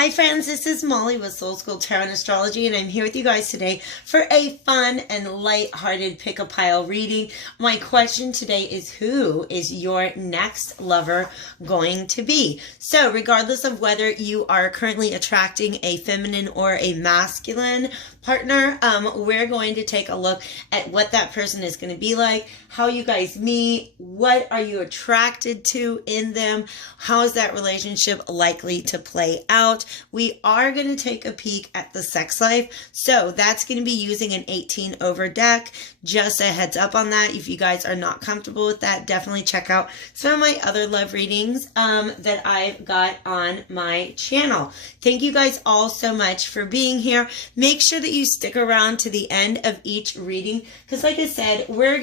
Hi friends, this is Molly with Soul School Tarot and Astrology, and I'm here with you guys today for a fun and light-hearted pick-a-pile reading. My question today is, who is your next lover going to be? So regardless of whether you are currently attracting a feminine or a masculine partner, we're going to take a look at what that person is going to be like, how you guys meet, what are you attracted to in them, how is that relationship likely to play out. We are going to take a peek at the sex life, so that's going to be using an 18 over deck. Just a heads up on that. If you guys are not comfortable with that, definitely check out some of my other love readings that I've got on my channel. Thank you guys all so much for being here. Make sure that you stick around to the end of each reading, because like I said, we're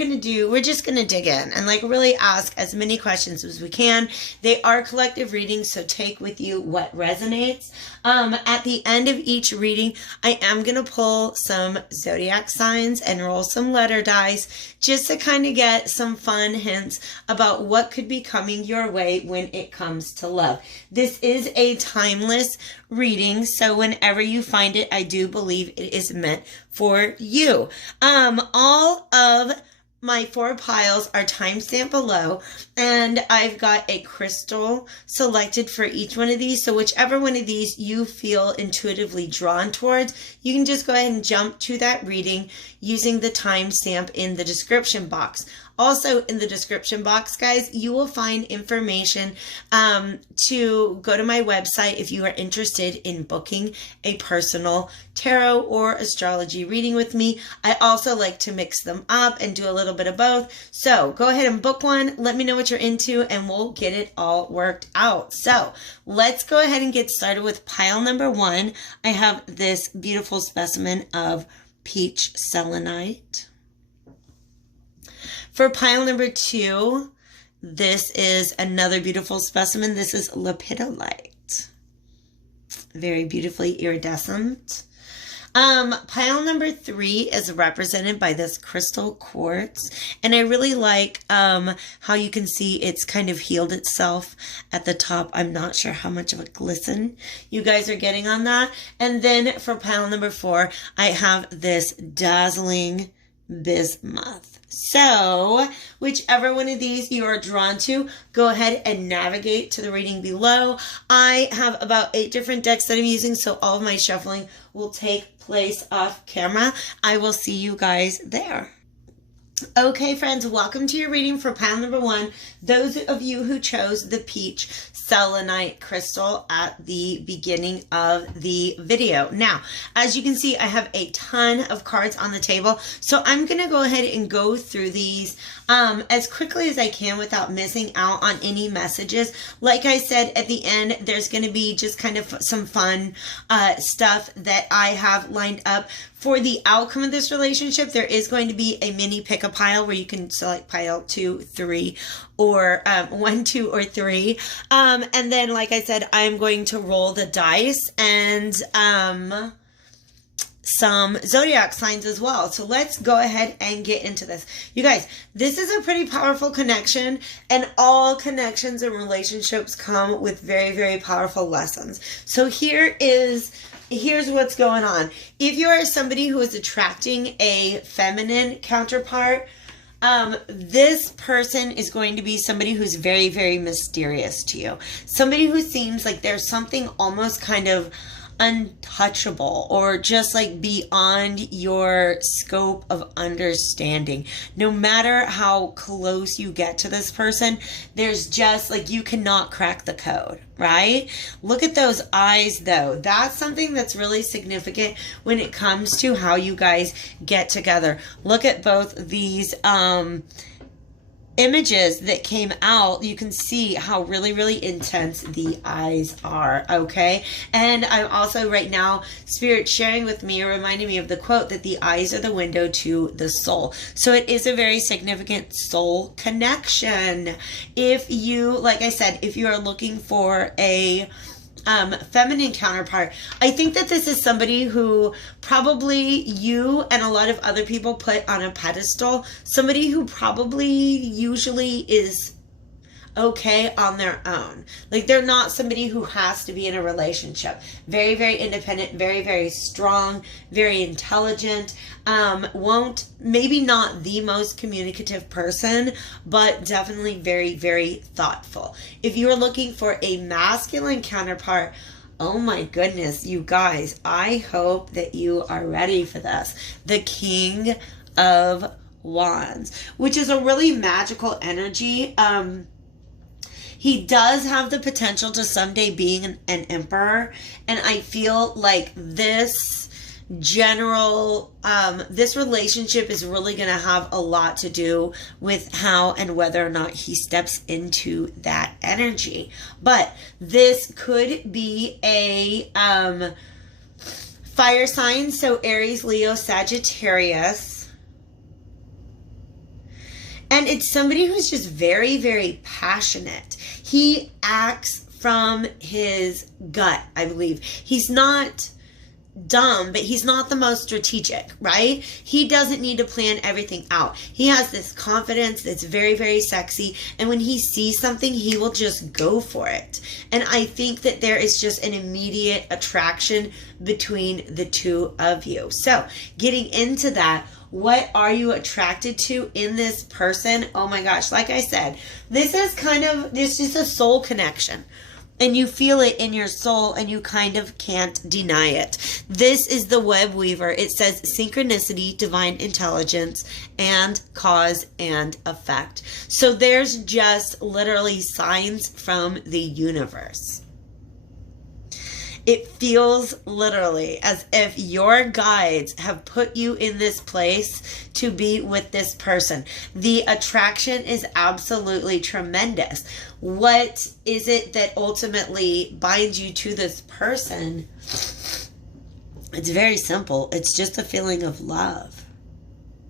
just going to dig in and like really ask as many questions as we can. They are collective readings, so take with you what resonates. At the end of each reading, I am going to pull some zodiac signs and roll some letter dice just to kind of get some fun hints about what could be coming your way when it comes to love. This is a timeless reading, so whenever you find it, I do believe it is meant for you. All of my 4 piles are timestamped below, and I've got a crystal selected for each one of these. So whichever one of these you feel intuitively drawn towards, you can just go ahead and jump to that reading using the timestamp in the description box. Also in the description box, guys, you will find information to go to my website if you are interested in booking a personal tarot or astrology reading with me. I also like to mix them up and do a little bit of both. So go ahead and book one. Let me know what you're into and we'll get it all worked out. So let's go ahead and get started with pile number 1. I have this beautiful specimen of peach selenite. For pile number 2, this is another beautiful specimen. This is lepidolite. Very beautifully iridescent. Pile number 3 is represented by this crystal quartz. And I really like how you can see it's kind of healed itself at the top. I'm not sure how much of a glisten you guys are getting on that. And then for pile number 4, I have this dazzling bismuth. So whichever one of these you are drawn to, go ahead and navigate to the reading below. I have about 8 different decks that I'm using, so all of my shuffling will take place off camera. I will see you guys there. Okay, friends, welcome to your reading for pile number 1. Those of you who chose the peach selenite crystal at the beginning of the video. Now, as you can see, I have a ton of cards on the table, so I'm going to go ahead and go through these as quickly as I can without missing out on any messages. Like I said, at the end, there's going to be just kind of some fun stuff that I have lined up. For the outcome of this relationship, there is going to be a mini pick-a-pile where you can select pile 2, 3, or 1, 2, or 3. And then, like I said, I'm going to roll the dice and some zodiac signs as well. So let's go ahead and get into this. You guys, this is a pretty powerful connection, and all connections and relationships come with very, very powerful lessons. So here's what's going on. If you are somebody who is attracting a feminine counterpart, this person is going to be somebody who's very, very mysterious to you. Somebody who seems like there's something almost kind of untouchable or just like beyond your scope of understanding. No matter how close you get to this person, there's just like you cannot crack the code, right? Look at those eyes though. That's something that's really significant when it comes to how you guys get together. Look at both these images that came out. You can see how really, really intense the eyes are, okay? And I'm also right now, Spirit sharing with me or reminding me of the quote that the eyes are the window to the soul. So it is a very significant soul connection. If you, like I said, if you are looking for a feminine counterpart, I think that this is somebody who probably you and a lot of other people put on a pedestal. Somebody who probably usually is okay on their own. Like, they're not somebody who has to be in a relationship. Very, very independent, very, very strong, very intelligent. Maybe not the most communicative person, but definitely very, very thoughtful. If you are looking for a masculine counterpart, oh my goodness, you guys, I hope that you are ready for this. The King of Wands, which is a really magical energy. He does have the potential to someday being an emperor, and I feel like this relationship is really going to have a lot to do with how and whether or not he steps into that energy. But this could be a fire sign, so Aries, Leo, Sagittarius. And it's somebody who's just very, very passionate. He acts from his gut, I believe. He's not dumb, but he's not the most strategic, right? He doesn't need to plan everything out. He has this confidence that's very, very sexy. And when he sees something, he will just go for it. And I think that there is just an immediate attraction between the two of you. So getting into that, what are you attracted to in this person? Oh my gosh, like I said, this is a soul connection. And you feel it in your soul and you kind of can't deny it. This is the web weaver. It says synchronicity, divine intelligence, and cause and effect. So there's just literally signs from the universe. It feels literally as if your guides have put you in this place to be with this person. The attraction is absolutely tremendous. What is it that ultimately binds you to this person? It's very simple. It's just a feeling of love.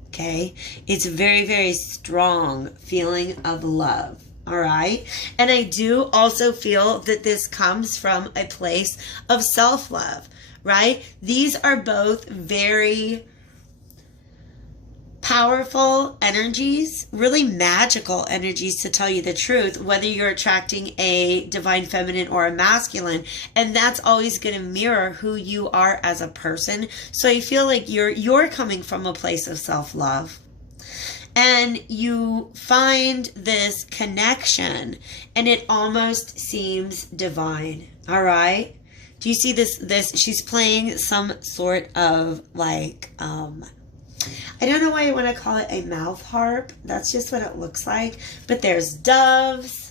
Okay? It's a very, very strong feeling of love. All right. And I do also feel that this comes from a place of self-love, right? These are both very powerful energies, really magical energies, to tell you the truth, whether you're attracting a divine feminine or a masculine. And that's always going to mirror who you are as a person. So I feel like you're coming from a place of self-love. And you find this connection and it almost seems divine. All right. Do you see this? She's playing some sort of like, I don't know why I want to call it a mouth harp. That's just what it looks like. But there's doves.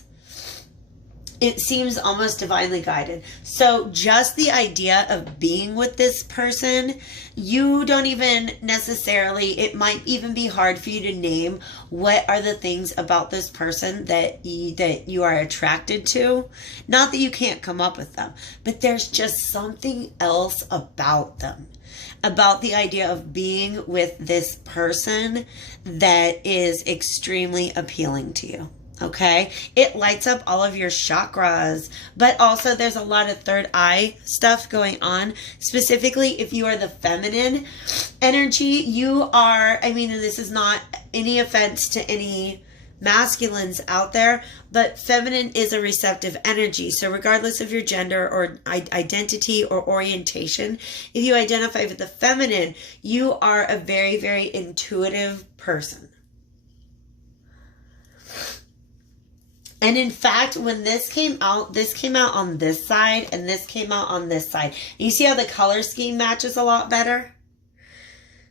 It seems almost divinely guided. So just the idea of being with this person, you don't even necessarily, it might even be hard for you to name what are the things about this person that you are attracted to. Not that you can't come up with them, but there's just something else about them. About the idea of being with this person that is extremely appealing to you. Okay, it lights up all of your chakras, but also there's a lot of third eye stuff going on. Specifically, if you are the feminine energy, you are, I mean, and this is not any offense to any masculines out there, but feminine is a receptive energy. So regardless of your gender or identity or orientation, if you identify with the feminine, you are a very, very intuitive person. And in fact, when this came out on this side and this came out on this side. You see how the color scheme matches a lot better?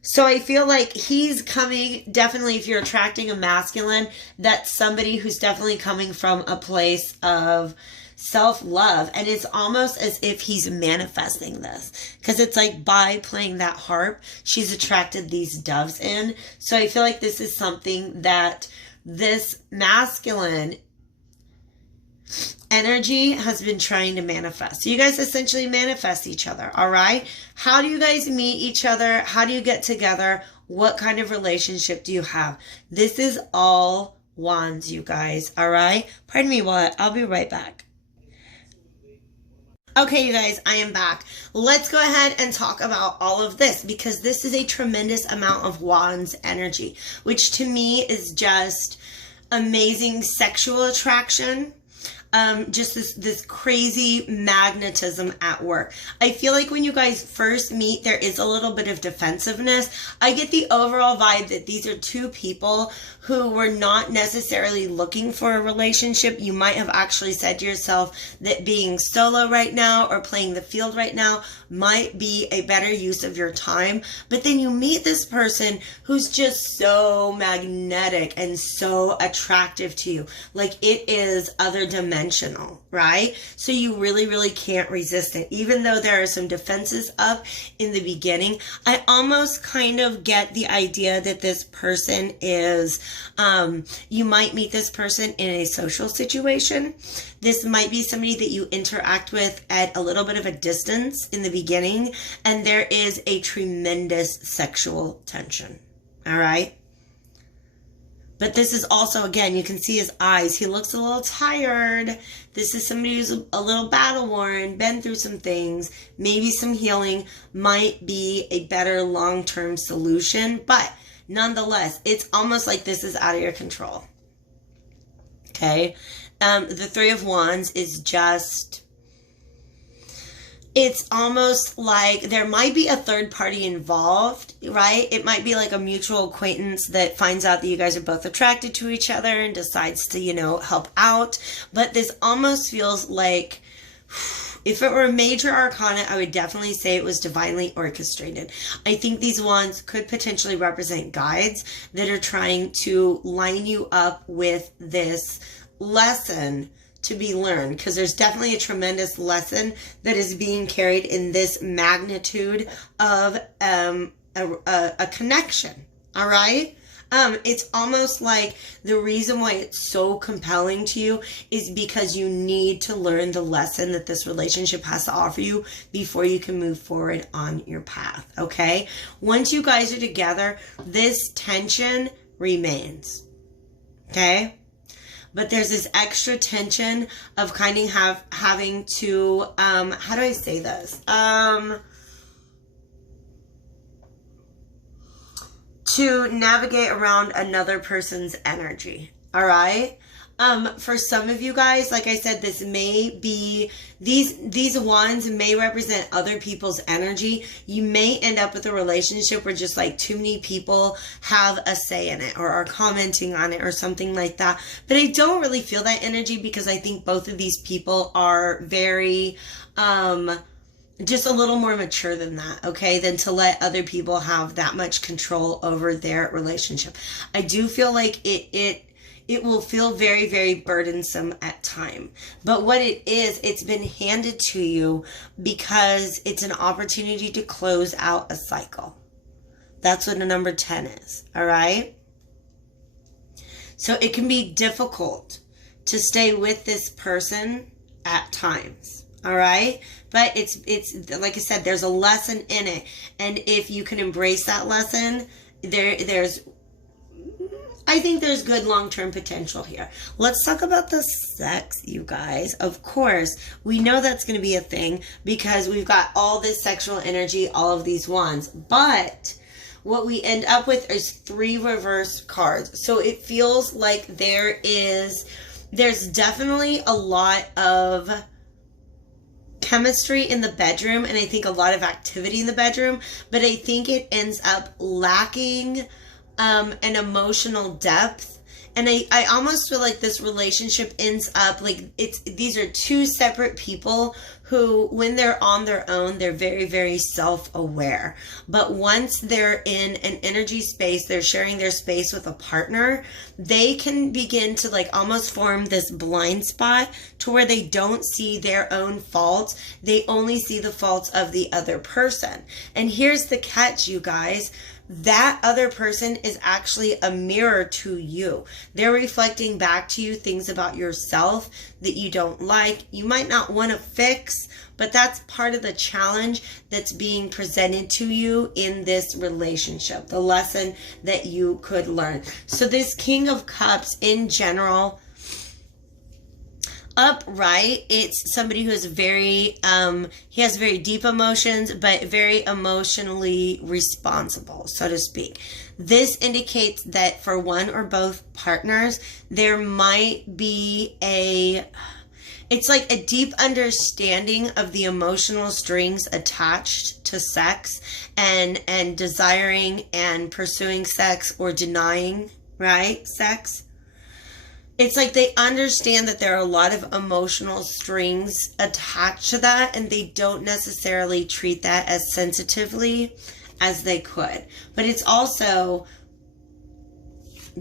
So I feel like he's coming, definitely if you're attracting a masculine, that's somebody who's definitely coming from a place of self-love. And it's almost as if he's manifesting this. Because it's like by playing that harp, she's attracted these doves in. So I feel like this is something that this masculine energy has been trying to manifest. So you guys essentially manifest each other, all right? How do you guys meet each other? How do you get together? What kind of relationship do you have? This is all wands, you guys, all right? Pardon me, what? I'll be right back. Okay, you guys, I am back. Let's go ahead and talk about all of this because this is a tremendous amount of wands energy, which to me is just amazing sexual attraction. Just this crazy magnetism at work. I feel like when you guys first meet, there is a little bit of defensiveness. I get the overall vibe that these are two people who were not necessarily looking for a relationship. You might have actually said to yourself that being solo right now or playing the field right now might be a better use of your time. But then you meet this person who's just so magnetic and so attractive to you. Like, it is other dimensional, right? So you really, really can't resist it. Even though there are some defenses up in the beginning, I almost kind of get the idea that this person is, you might meet this person in a social situation. This might be somebody that you interact with at a little bit of a distance in the beginning, and there is a tremendous sexual tension. All right? But this is also, again, you can see his eyes. He looks a little tired. This is somebody who's a little battle-worn, been through some things. Maybe some healing might be a better long-term solution. But nonetheless, it's almost like this is out of your control. Okay? The Three of Wands is just... It's almost like there might be a third party involved, right? It might be like a mutual acquaintance that finds out that you guys are both attracted to each other and decides to, help out. But this almost feels like, if it were a major arcana, I would definitely say it was divinely orchestrated. I think these wands could potentially represent guides that are trying to line you up with this lesson to be learned, because there's definitely a tremendous lesson that is being carried in this magnitude of a connection. All right. It's almost like the reason why it's so compelling to you is because you need to learn the lesson that this relationship has to offer you before you can move forward on your path. Okay. Once you guys are together, this tension remains. Okay. But there's this extra tension of kind of having to, how do I say this? To navigate around another person's energy. All right? For some of you guys, like I said, this may be, these wands may represent other people's energy. You may end up with a relationship where just like too many people have a say in it or are commenting on it or something like that. But I don't really feel that energy, because I think both of these people are very, just a little more mature than that, okay, than to let other people have that much control over their relationship. I do feel like it will feel very, very burdensome at time. But what it is, it's been handed to you because it's an opportunity to close out a cycle. That's what a number 10 is, all right? So it can be difficult to stay with this person at times, all right? But it's like I said, there's a lesson in it. And if you can embrace that lesson, I think there's good long-term potential here. Let's talk about the sex, you guys. Of course, we know that's going to be a thing because we've got all this sexual energy, all of these wands. But what we end up with is 3 reverse cards. So it feels like there's definitely a lot of chemistry in the bedroom, and I think a lot of activity in the bedroom, but I think it ends up lacking an emotional depth. And I almost feel like this relationship ends up like these are 2 separate people who, when they're on their own, they're very, very self-aware. But once they're in an energy space, they're sharing their space with a partner, they can begin to like almost form this blind spot to where they don't see their own faults. They only see the faults of the other person. And here's the catch, you guys. That other person is actually a mirror to you. They're reflecting back to you things about yourself that you don't like. You might not want to fix, but that's part of the challenge that's being presented to you in this relationship, the lesson that you could learn. So this King of Cups in general, Upright, it's somebody who is very, he has very deep emotions, but very emotionally responsible, so to speak. This indicates that for one or both partners, there might be it's like a deep understanding of the emotional strings attached to sex and desiring and pursuing sex or denying, right? Sex. It's like they understand that there are a lot of emotional strings attached to that, and they don't necessarily treat that as sensitively as they could. But it's also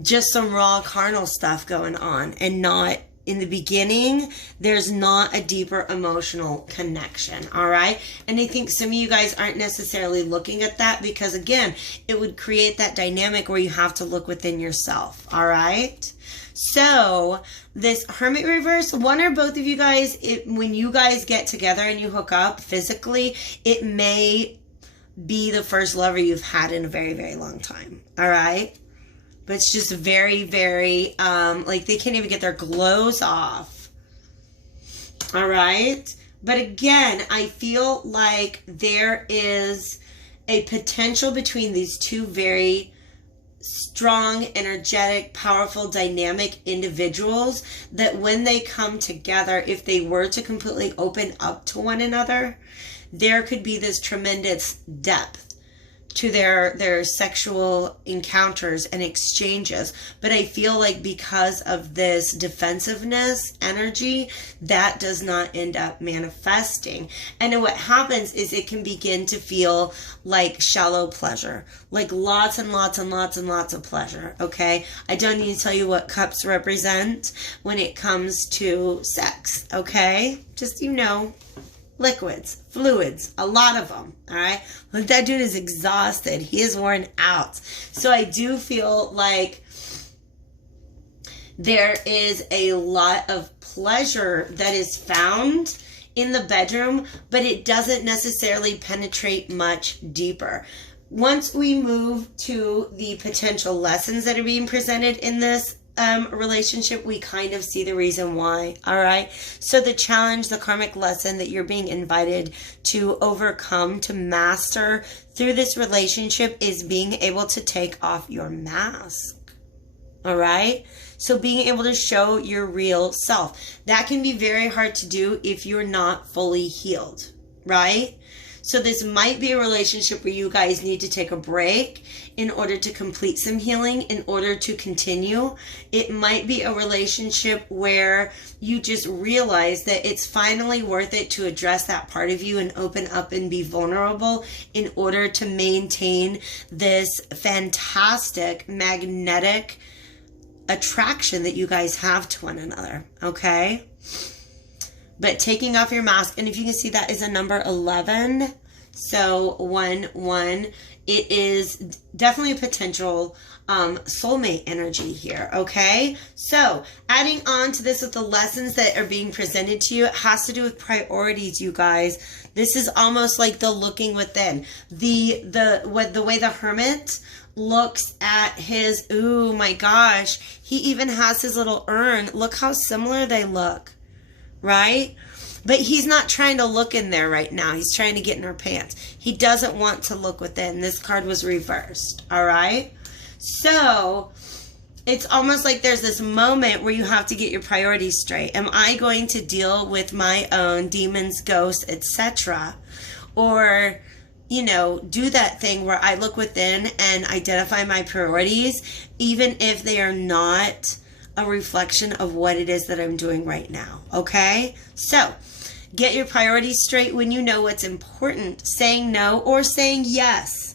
just some raw carnal stuff going on, and not, in the beginning, there's not a deeper emotional connection, all right? And I think some of you guys aren't necessarily looking at that because, again, it would create that dynamic where you have to look within yourself, all right? So this Hermit reverse, one or both of you guys, when you guys get together and you hook up physically, it may be the first lover you've had in a very, very long time. All right. But it's just very, very, like they can't even get their clothes off. All right. But again, I feel like there is a potential between these two very strong, energetic, powerful, dynamic individuals that when they come together, if they were to completely open up to one another, there could be this tremendous depth to their sexual encounters and exchanges. But I feel like because of this defensiveness energy, that does not end up manifesting. And then what happens is it can begin to feel like shallow pleasure, like lots and lots and lots and lots of pleasure, okay? I don't need to tell you what cups represent when it comes to sex, okay? Just, you know, liquids, fluids, a lot of them, all right? Look, that dude is exhausted. He is worn out. So I do feel like there is a lot of pleasure that is found in the bedroom, but it doesn't necessarily penetrate much deeper. Once we move to the potential lessons that are being presented in this relationship, we kind of see the reason why. All right. So the challenge, the karmic lesson that you're being invited to overcome, to master through this relationship is being able to take off your mask. All right. So being able to show your real self, that can be very hard to do if you're not fully healed. Right. So this might be a relationship where you guys need to take a break in order to complete some healing, in order to continue. It might be a relationship where you just realize that it's finally worth it to address that part of you and open up and be vulnerable in order to maintain this fantastic magnetic attraction that you guys have to one another, okay? But taking off your mask, and if you can see, that is a number 11. So 1-1, it is definitely a potential soulmate energy here, okay? So adding on to this with the lessons that are being presented to you, it has to do with priorities, you guys. This is almost like the looking within. The way the Hermit looks at his, ooh my gosh, he even has his little urn. Look how similar they look. Right? But he's not trying to look in there right now. He's trying to get in her pants. He doesn't want to look within. This card was reversed. All right? So it's almost like there's this moment where you have to get your priorities straight. Am I going to deal with my own demons, ghosts, etc.? Or, you know, do that thing where I look within and identify my priorities, even if they are not a reflection of what it is that I'm doing right now, okay? So, get your priorities straight when you know what's important. Saying no or saying yes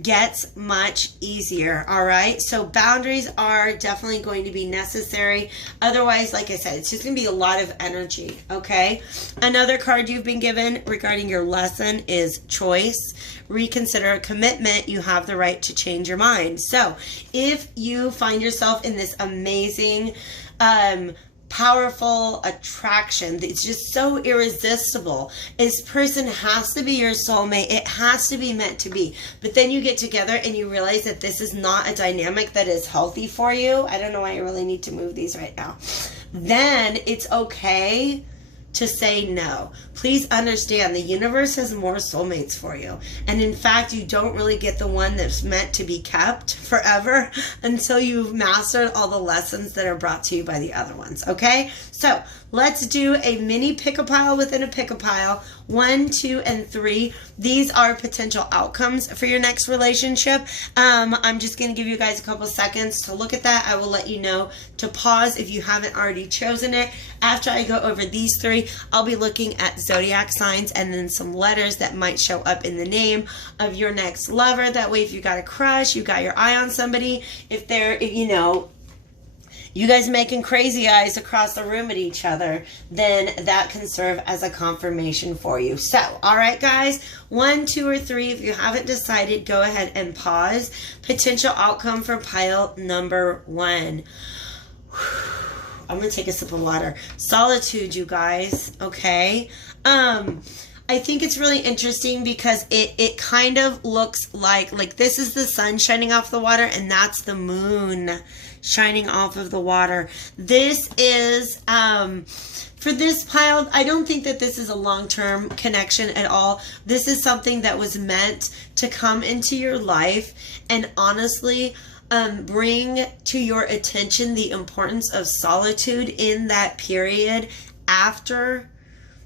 gets much easier, all right? So, boundaries are definitely going to be necessary. Otherwise, like I said, it's just going to be a lot of energy, okay? Another card you've been given regarding your lesson is choice. Reconsider a commitment. You have the right to change your mind. So if you find yourself in this amazing powerful attraction. It's just so irresistible. This person has to be your soulmate. It has to be meant to be. But then you get together and you realize that this is not a dynamic that is healthy for you. I don't know why I really need to move these right now. Then it's okay to say no. Please understand, the universe has more soulmates for you. And in fact, you don't really get the one that's meant to be kept forever until you've mastered all the lessons that are brought to you by the other ones. Okay? So let's do a mini pick-a-pile within a pick-a-pile. 1, 2, and 3. These are potential outcomes for your next relationship. I'm just going to give you guys a couple seconds to look at that. I will let you know to pause if you haven't already chosen it. After I go over these 3, I'll be looking at zodiac signs and then some letters that might show up in the name of your next lover. That way, if you got a crush, you got your eye on somebody, if they're, you know, you guys making crazy eyes across the room at each other, then that can serve as a confirmation for you. So, all right, guys, 1, 2, or 3. If you haven't decided, go ahead and pause. Potential outcome for pile number 1. I'm going to take a sip of water. Solitude, you guys, okay? I think it's really interesting because it kind of looks like this is the sun shining off the water and that's the moon shining off of the water. This is, for this pile, I don't think that this is a long-term connection at all. This is something that was meant to come into your life and honestly bring to your attention the importance of solitude in that period after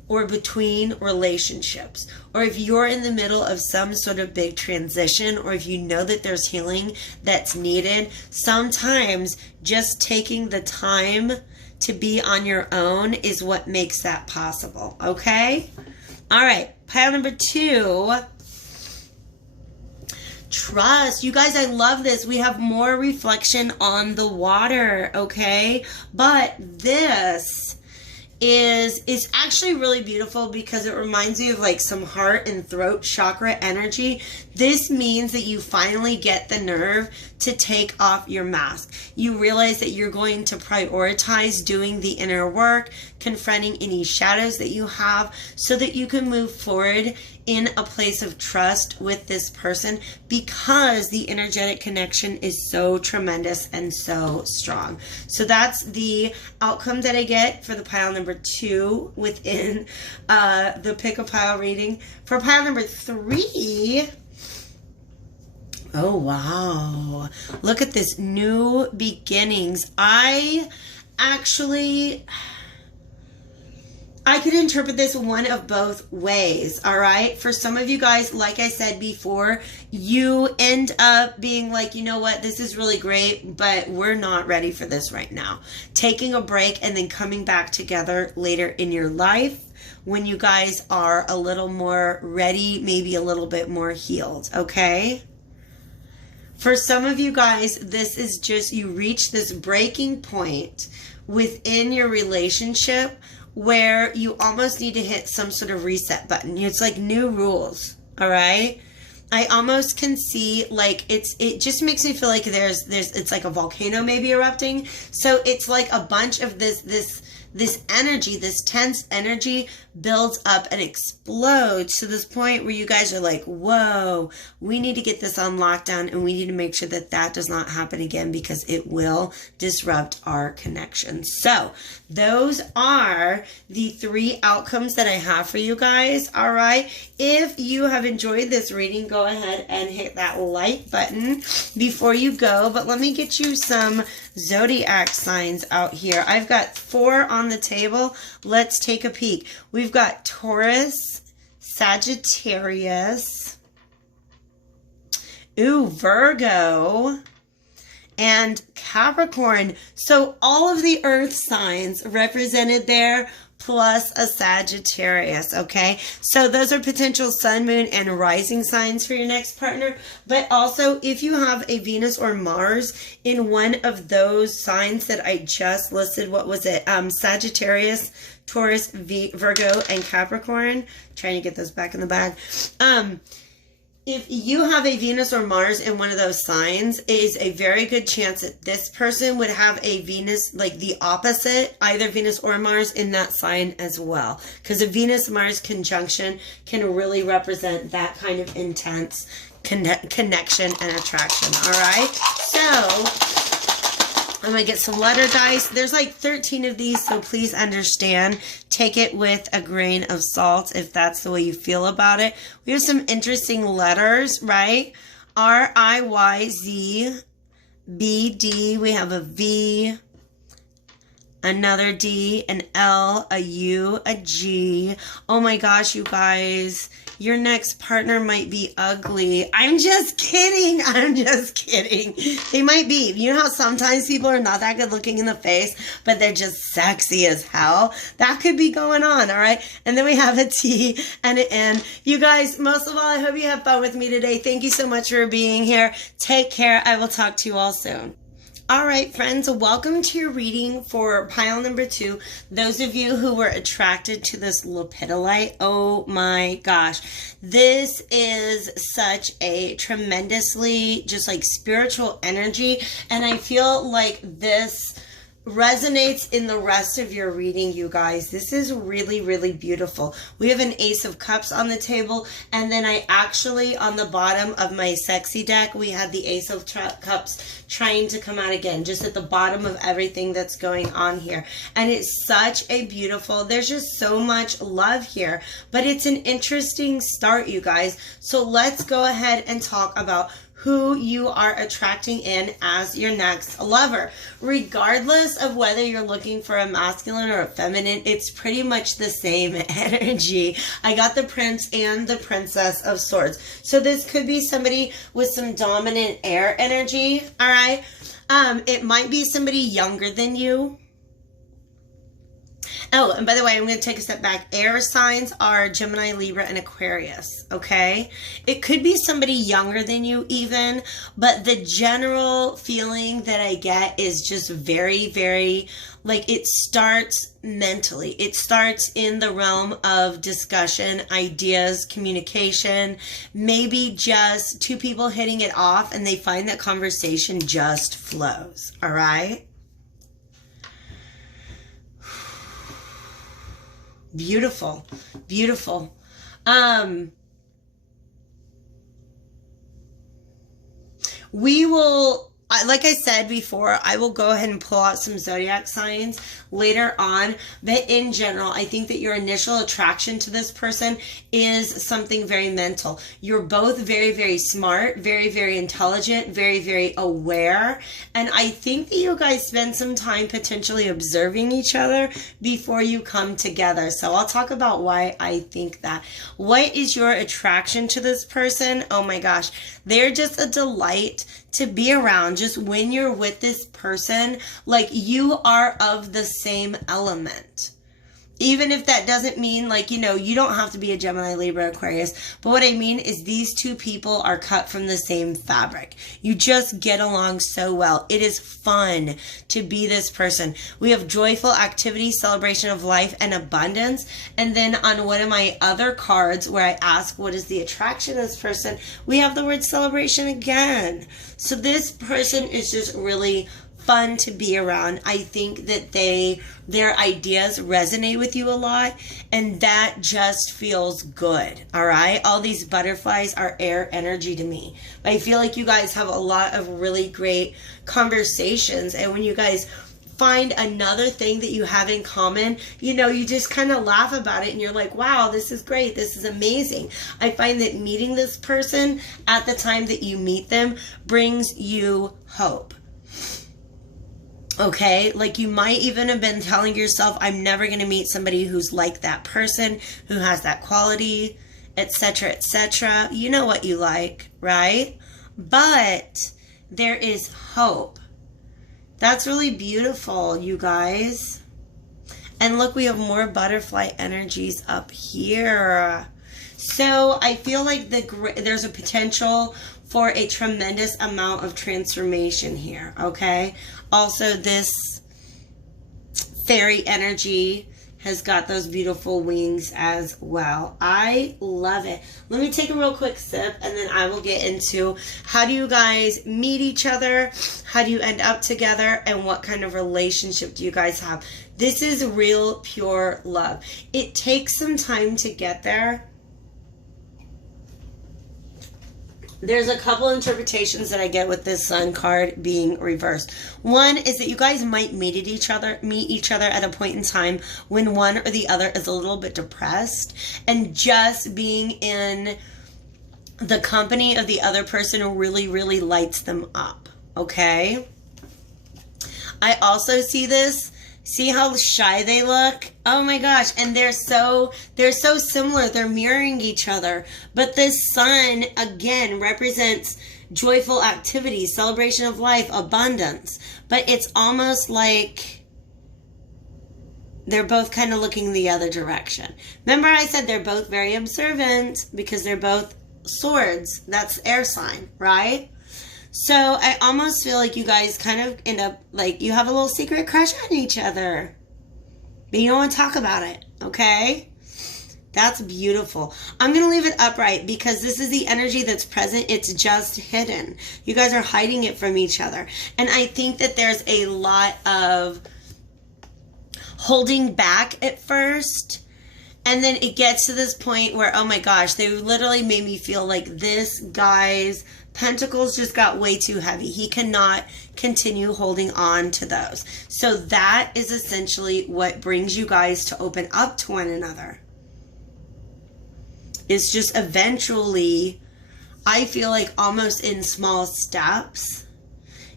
or between relationships, or if you're in the middle of some sort of big transition, or if you know that there's healing that's needed. Sometimes just taking the time to be on your own is what makes that possible. Okay? All right, pile number 2. Trust. You guys, I love this. We have more reflection on the water, okay? But this is actually really beautiful because it reminds me of like some heart and throat chakra energy. This means that you finally get the nerve to take off your mask. You realize that you're going to prioritize doing the inner work, confronting any shadows that you have so that you can move forward in a place of trust with this person because the energetic connection is so tremendous and so strong. So that's the outcome that I get for the pile number 2 within the pick-a-pile reading. For pile number 3, oh wow, look at this, new beginnings. I could interpret this one of both ways, all right? For some of you guys, like I said before, you end up being like, you know what, this is really great, but we're not ready for this right now. Taking a break and then coming back together later in your life when you guys are a little more ready, maybe a little bit more healed, okay? For some of you guys, this is just, you reach this breaking point within your relationship where you almost need to hit some sort of reset button. It's like new rules, all right? I almost can see like it just makes me feel like it's like a volcano maybe erupting. So it's like a bunch of this energy, this tense energy builds up and explodes to this point where you guys are like, whoa, we need to get this on lockdown and we need to make sure that that does not happen again because it will disrupt our connection. So those are the 3 outcomes that I have for you guys. All right. If you have enjoyed this reading, go ahead and hit that like button before you go. But let me get you some zodiac signs out here. I've got 4 on the table. Let's take a peek. We've got Taurus, Sagittarius, Virgo, and Capricorn. So all of the earth signs represented there, plus a Sagittarius, okay? So those are potential sun, moon, and rising signs for your next partner. But also, if you have a Venus or Mars in one of those signs that I just listed, what was it? Sagittarius, Taurus, Virgo, and Capricorn. Trying to get those back in the bag. if you have a Venus or Mars in one of those signs, it is a very good chance that this person would have a Venus, like the opposite, either Venus or Mars in that sign as well. Because a Venus-Mars conjunction can really represent that kind of intense connection and attraction. All right? So I'm going to get some letter dice. There's like 13 of these, so please understand. Take it with a grain of salt if that's the way you feel about it. We have some interesting letters, right? R-I-Y-Z, B-D. We have a V, another D, an L, a U, a G. Oh my gosh, you guys. Your next partner might be ugly. I'm just kidding. I'm just kidding. They might be. You know how sometimes people are not that good looking in the face, but they're just sexy as hell? That could be going on, all right? And then we have a T and an N. You guys, most of all, I hope you have fun with me today. Thank you so much for being here. Take care. I will talk to you all soon. All right, friends, welcome to your reading for pile number 2. Those of you who were attracted to this lepidolite, oh my gosh. This is such a tremendously just like spiritual energy, and I feel like this resonates in the rest of your reading, you guys. This is really, really beautiful. We have an Ace of Cups on the table, and then I actually, on the bottom of my sexy deck, we had the Ace of Cups trying to come out again, just at the bottom of everything that's going on here. And it's such a beautiful, there's just so much love here, but it's an interesting start, you guys. So let's go ahead and talk about who you are attracting in as your next lover. Regardless of whether you're looking for a masculine or a feminine, it's pretty much the same energy. I got the Prince and the Princess of Swords. So this could be somebody with some dominant air energy, all right? It might be somebody younger than you. Oh, and by the way, I'm going to take a step back. Air signs are Gemini, Libra, and Aquarius, okay? It could be somebody younger than you even, but the general feeling that I get is just very, very, like it starts mentally. It starts in the realm of discussion, ideas, communication, maybe just two people hitting it off and they find that conversation just flows, all right? Beautiful, beautiful. We will, like I said before, I will go ahead and pull out some zodiac signs later on, but in general, I think that your initial attraction to this person is something very mental. You're both very, very smart, very, very intelligent, very, very aware, and I think that you guys spend some time potentially observing each other before you come together. So I'll talk about why I think that. What is your attraction to this person? Oh my gosh, they're just a delight to be around. Just when you're with this person, like you are of the same element. Even if that doesn't mean like, you know, you don't have to be a Gemini, Libra, Aquarius. But what I mean is these two people are cut from the same fabric. You just get along so well. It is fun to be this person. We have joyful activity, celebration of life, and abundance. And then on one of my other cards where I ask what is the attraction of this person, we have the word celebration again. So this person is just really fun to be around. I think that their ideas resonate with you a lot, and that just feels good. All right, all these butterflies are air energy to me. I feel like you guys have a lot of really great conversations, and when you guys find another thing that you have in common, you know, you just kind of laugh about it and you're like, wow, this is great, this is amazing. I find that meeting this person at the time that you meet them brings you hope. Okay, like you might even have been telling yourself, I'm never going to meet somebody who's like that person, who has that quality, etc., etc. You know what you like, right? But there is hope. That's really beautiful, you guys. And look, we have more butterfly energies up here. So I feel like there's a potential for a tremendous amount of transformation here, okay? Also, this fairy energy has got those beautiful wings as well. I love it. Let me take a real quick sip and then I will get into how do you guys meet each other? How do you end up together? And what kind of relationship do you guys have? This is real, pure love. It takes some time to get there. There's a couple interpretations that I get with this Sun card being reversed. One is that you guys might meet each other at a point in time when one or the other is a little bit depressed, and just being in the company of the other person really, really lights them up. Okay? I also see this. See how shy they look? Oh my gosh. And they're so similar. They're mirroring each other. But this Sun, again, represents joyful activity, celebration of life, abundance. But it's almost like they're both kind of looking the other direction. Remember I said they're both very observant because they're both swords. That's air sign, right? So I almost feel like you guys kind of end up like you have a little secret crush on each other. But you don't want to talk about it, okay? That's beautiful. I'm going to leave it upright because this is the energy that's present. It's just hidden. You guys are hiding it from each other. And I think that there's a lot of holding back at first. And then it gets to this point where, oh my gosh, they literally made me feel like this guy's pentacles just got way too heavy. He cannot continue holding on to those. So that is essentially what brings you guys to open up to one another. It's just eventually, I feel like almost in small steps,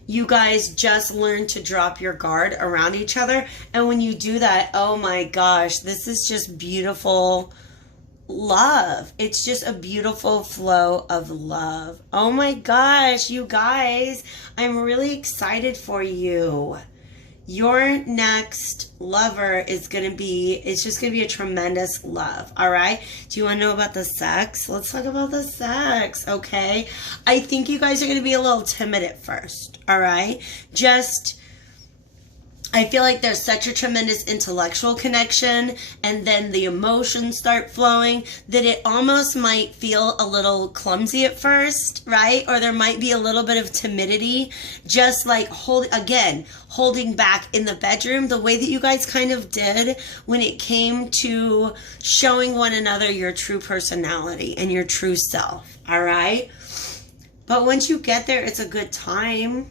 you guys just learn to drop your guard around each other. And when you do that, oh my gosh, this is just beautiful love. It's just a beautiful flow of love. Oh my gosh, you guys, I'm really excited for you. Your next lover is going to be, it's just going to be a tremendous love. All right. Do you want to know about the sex? Let's talk about the sex. Okay. I think you guys are going to be a little timid at first. All right. I feel like there's such a tremendous intellectual connection, and then the emotions start flowing, that it almost might feel a little clumsy at first, right? Or there might be a little bit of timidity, just like holding back in the bedroom, the way that you guys kind of did when it came to showing one another your true personality and your true self, all right? But once you get there, it's a good time.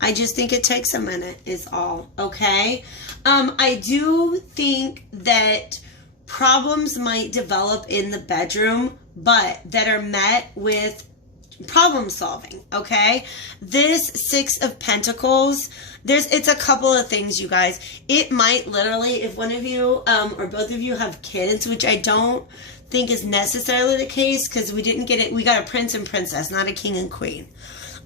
I just think it takes a minute is all, okay? I do think that problems might develop in the bedroom, but that are met with problem solving, okay? This Six of Pentacles, it's a couple of things, you guys. It might literally, if one of you or both of you have kids, which I don't think is necessarily the case because we didn't get it, we got a prince and princess, not a king and queen.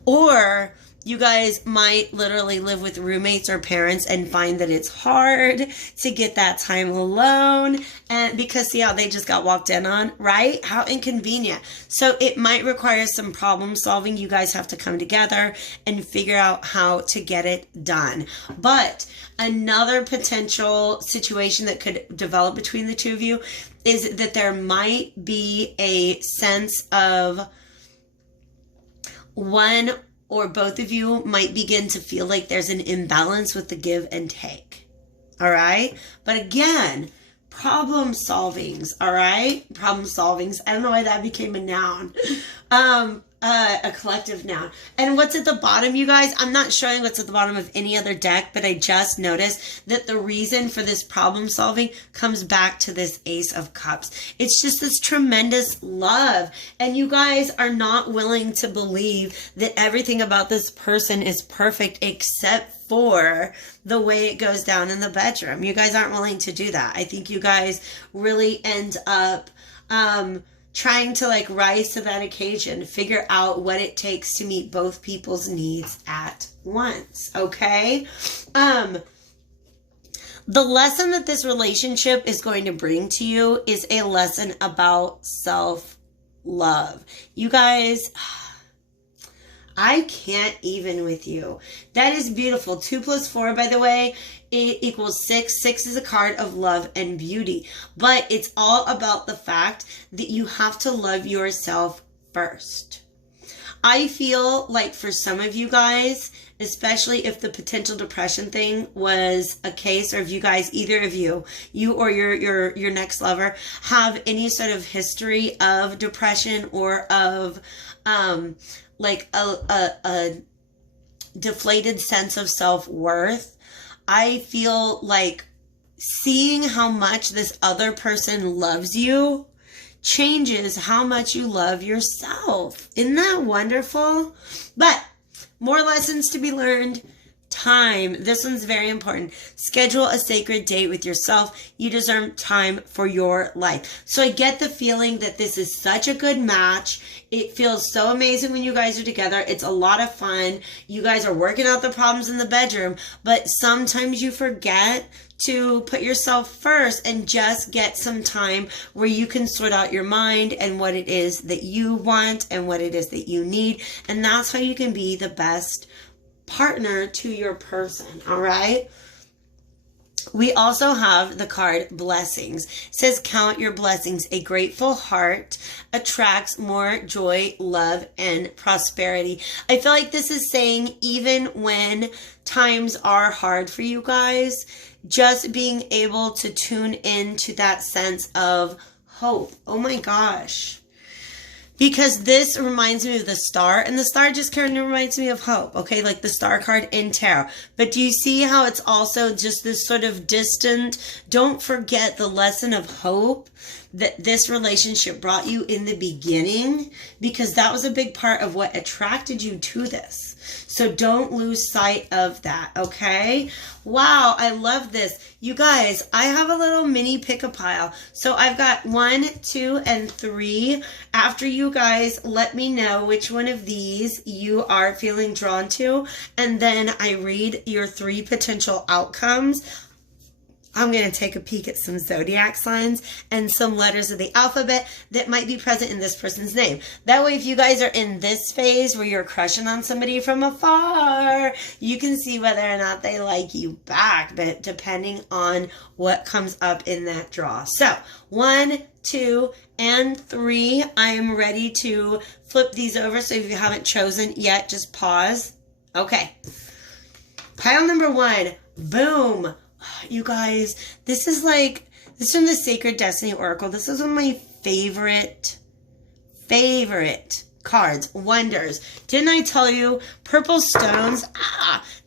Or you guys might literally live with roommates or parents and find that it's hard to get that time alone, and because see how they just got walked in on, right? How inconvenient. So it might require some problem solving. You guys have to come together and figure out how to get it done. But another potential situation that could develop between the two of you is that there might be a sense of one or both of you might begin to feel like there's an imbalance with the give and take. All right? But again, problem solvings, all right? Problem solvings. I don't know why that became a noun. A collective noun. And what's at the bottom, you guys? I'm not showing what's at the bottom of any other deck, but I just noticed that the reason for this problem solving comes back to this Ace of Cups. It's just this tremendous love. And you guys are not willing to believe that everything about this person is perfect except for the way it goes down in the bedroom. You guys aren't willing to do that. I think you guys really end up trying to like rise to that occasion, figure out what it takes to meet both people's needs at once, okay? The lesson that this relationship is going to bring to you is a lesson about self-love. You guys, I can't even with you. That is beautiful. 2 plus 4, by the way, it equals 6. 6 is a card of love and beauty. But it's all about the fact that you have to love yourself first. I feel like for some of you guys, especially if the potential depression thing was a case, or if you guys, either of you or your next lover, have any sort of history of depression or of like a deflated sense of self-worth, I feel like seeing how much this other person loves you changes how much you love yourself. Isn't that wonderful? But more lessons to be learned. Time. This one's very important. Schedule a sacred date with yourself. You deserve time for your life. So I get the feeling that this is such a good match. It feels so amazing when you guys are together. It's a lot of fun. You guys are working out the problems in the bedroom, but sometimes you forget to put yourself first and just get some time where you can sort out your mind and what it is that you want and what it is that you need. And that's how you can be the best partner to your person. All right. We also have the card Blessings. It says, count your blessings. A grateful heart attracts more joy, love, and prosperity. I feel like this is saying even when times are hard for you guys, just being able to tune into that sense of hope. Oh my gosh. Because this reminds me of the star, and the star just kind of reminds me of hope, okay? Like the star card in tarot. But do you see how it's also just this sort of distant, don't forget the lesson of hope that this relationship brought you in the beginning, because that was a big part of what attracted you to this. So don't lose sight of that, okay? Wow, I love this. You guys, I have a little mini pick-a-pile. So I've got 1, 2, and 3. After you guys let me know which one of these you are feeling drawn to, and then I read your 3 potential outcomes, I'm going to take a peek at some zodiac signs and some letters of the alphabet that might be present in this person's name. That way, if you guys are in this phase where you're crushing on somebody from afar, you can see whether or not they like you back, but depending on what comes up in that draw. So 1, 2, and 3, I am ready to flip these over. So if you haven't chosen yet, just pause. Okay. Pile number 1. Boom. You guys, this is from the Sacred Destiny Oracle. This is one of my favorite cards. Wonders. Didn't I tell you? Purple stones.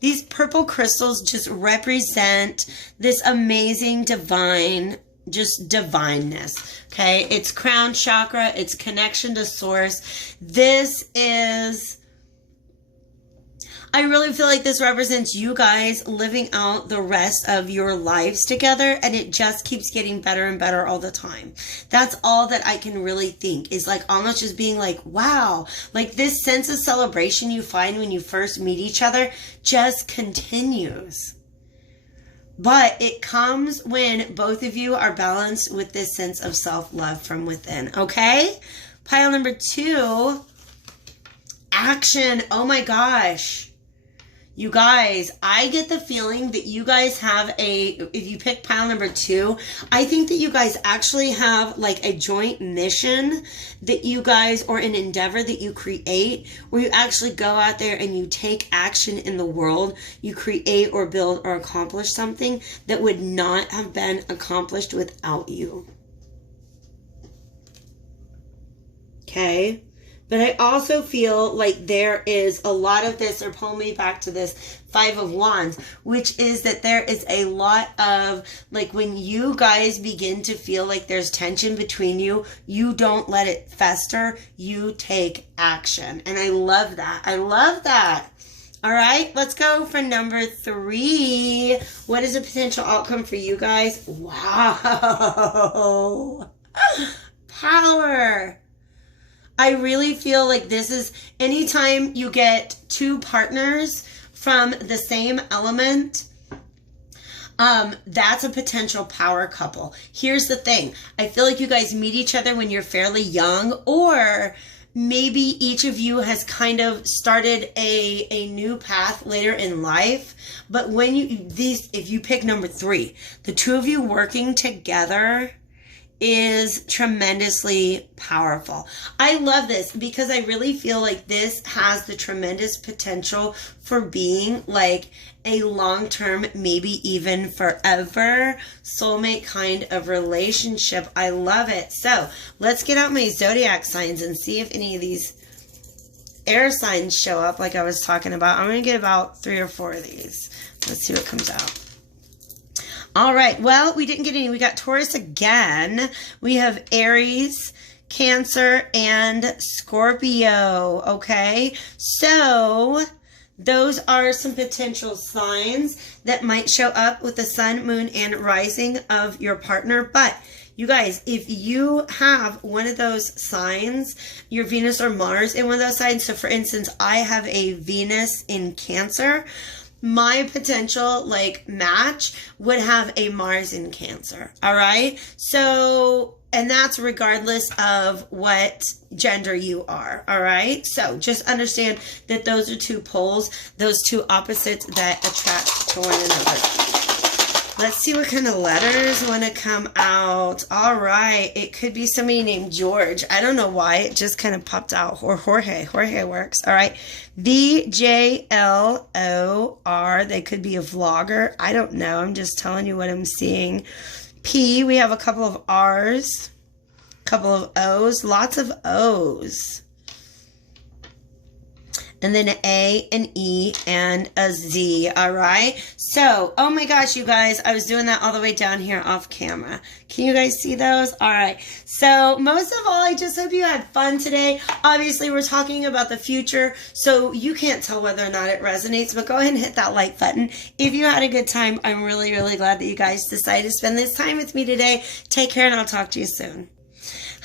These purple crystals just represent this amazing divine, just divineness. Okay. It's crown chakra. It's connection to source. This is, I really feel like this represents you guys living out the rest of your lives together, and it just keeps getting better and better all the time. That's all that I can really think, is like almost just being like, wow, like this sense of celebration you find when you first meet each other just continues. But it comes when both of you are balanced with this sense of self-love from within, okay? Pile number 2, action. Oh my gosh. You guys, I get the feeling that you guys have if you pick pile number 2, I think that you guys actually have like a joint mission that you guys, or an endeavor that you create, where you actually go out there and you take action in the world. You create or build or accomplish something that would not have been accomplished without you. Okay? But I also feel like there is a lot of this, or pull me back to this 5 of Wands, which is that there is a lot of, like, when you guys begin to feel like there's tension between you, you don't let it fester. You take action. And I love that. I love that. All right, let's go for number 3. What is a potential outcome for you guys? Wow. Power. I really feel like this is, anytime you get 2 partners from the same element, that's a potential power couple. Here's the thing. I feel like you guys meet each other when you're fairly young, or maybe each of you has kind of started a new path later in life. But when if you pick number 3, the two of you working together is tremendously powerful. I love this because I really feel like this has the tremendous potential for being like a long-term, maybe even forever soulmate kind of relationship. I love it. So let's get out my zodiac signs and see if any of these air signs show up like I was talking about. I'm going to get about 3 or 4 of these. Let's see what comes out. All right, well, we didn't get any. We got Taurus again. We have Aries, Cancer, and Scorpio, okay? So those are some potential signs that might show up with the sun, moon, and rising of your partner. But you guys, if you have one of those signs, your Venus or Mars in one of those signs, so for instance, I have a Venus in Cancer, my potential like match would have a Mars in Cancer. All right. So, and that's regardless of what gender you are. All right. So just understand that those are 2 poles, those 2 opposites that attract to one another. Let's see what kind of letters want to come out. All right. It could be somebody named George. I don't know why. It just kind of popped out. Or Jorge. Jorge works. All right. VJLOR. They could be a vlogger. I don't know. I'm just telling you what I'm seeing. P. We have a couple of R's. A couple of O's. Lots of O's. And then an A, an E, and a Z, all right? So, oh my gosh, you guys, I was doing that all the way down here off camera. Can you guys see those? All right. So, most of all, I just hope you had fun today. Obviously, we're talking about the future, so you can't tell whether or not it resonates, but go ahead and hit that like button. If you had a good time, I'm really, really glad that you guys decided to spend this time with me today. Take care, and I'll talk to you soon.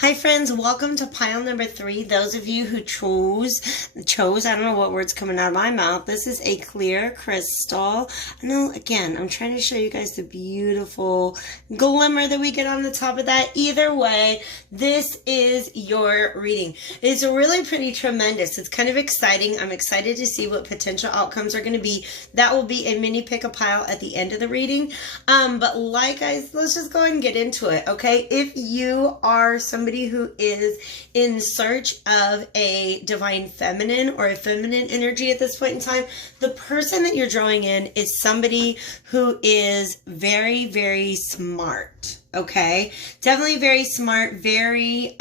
Hi friends, welcome to pile number 3. Those of you who chose, I don't know what word's coming out of my mouth. This is a clear crystal. I know, again, I'm trying to show you guys the beautiful glimmer that we get on the top of that. Either way, this is your reading. It's really pretty tremendous. It's kind of exciting. I'm excited to see what potential outcomes are going to be. That will be a mini pick a pile at the end of the reading. But like guys, let's just go ahead and get into it, okay? If you are somebody who is in search of a divine feminine or a feminine energy at this point in time, the person that you're drawing in is somebody who is very, very smart, okay? Definitely very smart, very,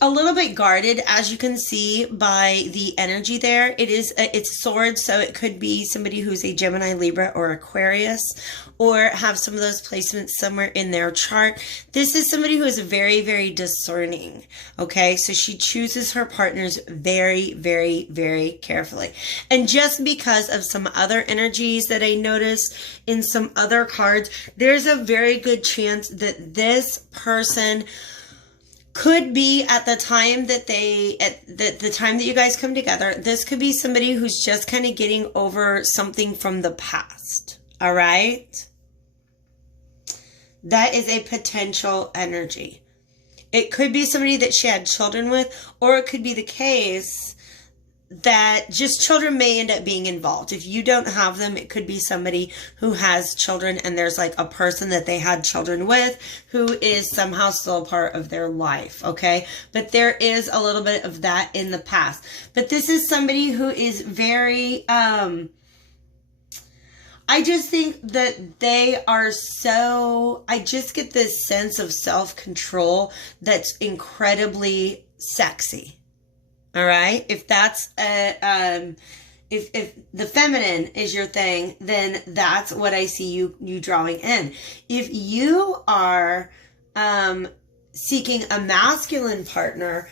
a little bit guarded, as you can see by the energy there. It's swords, so it could be somebody who's a Gemini, Libra, or Aquarius, or have some of those placements somewhere in their chart. This is somebody who is very, very discerning, okay? So she chooses her partners very, very, very carefully. And just because of some other energies that I noticed in some other cards, there's a very good chance that this person could be at the time that the time that you guys come together, this could be somebody who's just kind of getting over something from the past. All right? That is a potential energy. It could be somebody that she had children with, or it could be the case that just children may end up being involved. If you don't have them, it could be somebody who has children and there's like a person that they had children with who is somehow still a part of their life, okay? But there is a little bit of that in the past. But this is somebody who is very, I just think that they are so, I just get this sense of self-control that's incredibly sexy. All right. If that's if the feminine is your thing, then that's what I see you drawing in. If you are seeking a masculine partner,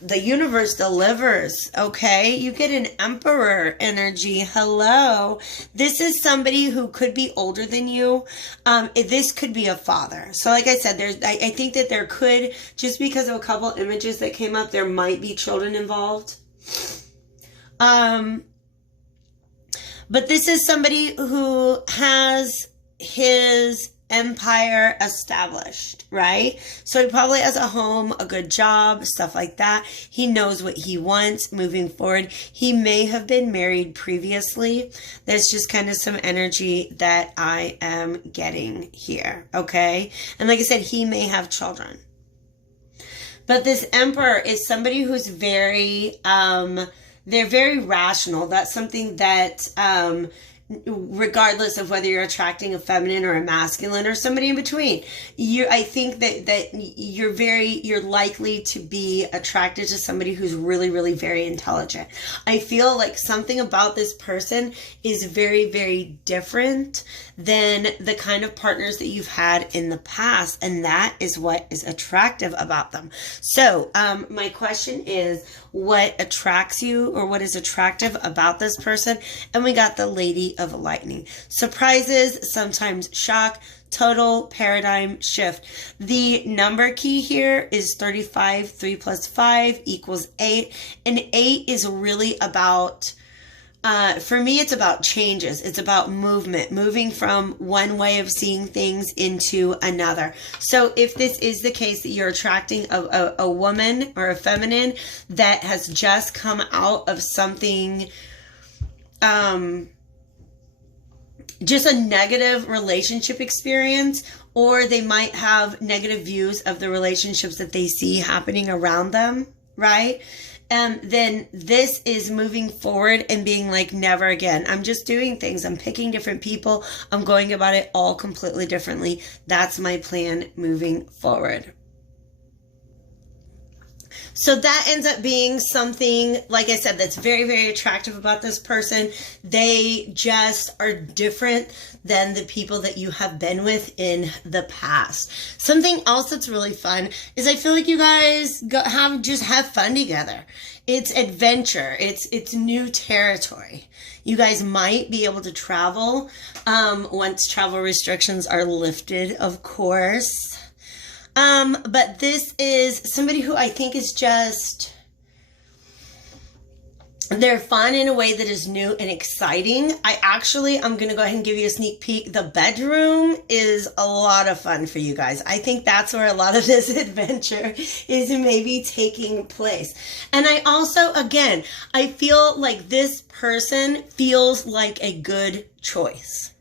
the universe delivers, okay? You get an emperor energy. Hello. This is somebody who could be older than you. This could be a father. So like I said, I think that there could, just because of a couple images that came up, there might be children involved. But this is somebody who has his empire established, right? So he probably has a home, a good job, stuff like that. He knows what he wants moving forward. He may have been married previously. There's just kind of some energy that I am getting here, okay? And like I said, he may have children. But this emperor is somebody who's very, they're very rational. That's something that, regardless of whether you're attracting a feminine or a masculine or somebody in between, I think that you're likely to be attracted to somebody who's really, really very intelligent. I feel like something about this person is very, very different than the kind of partners that you've had in the past, and that is what is attractive about them. So my question is, what attracts you, or what is attractive about this person? And we got the Lady of Lightning. Surprises, sometimes shock, total paradigm shift. The number key here is 35. 3 plus 5 equals 8. And 8 is really about, for me, it's about changes. It's about movement, moving from one way of seeing things into another. So if this is the case that you're attracting a woman or a feminine that has just come out of something, just a negative relationship experience, or they might have negative views of the relationships that they see happening around them, right? Then this is moving forward and being like, never again. I'm just doing things. I'm picking different people. I'm going about it all completely differently. That's my plan moving forward. So that ends up being something, like I said, that's very, very attractive about this person. They just are different than the people that you have been with in the past. Something else that's really fun is I feel like you guys have fun together. It's adventure. It's new territory. You guys might be able to travel once travel restrictions are lifted, of course. But this is somebody who I think is just, they're fun in a way that is new and exciting. I'm going to go ahead and give you a sneak peek. The bedroom is a lot of fun for you guys. I think that's where a lot of this adventure is maybe taking place. And I also, again, I feel like this person feels like a good choice.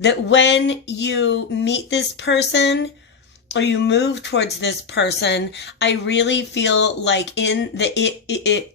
That when you meet this person, or you move towards this person, I really feel like it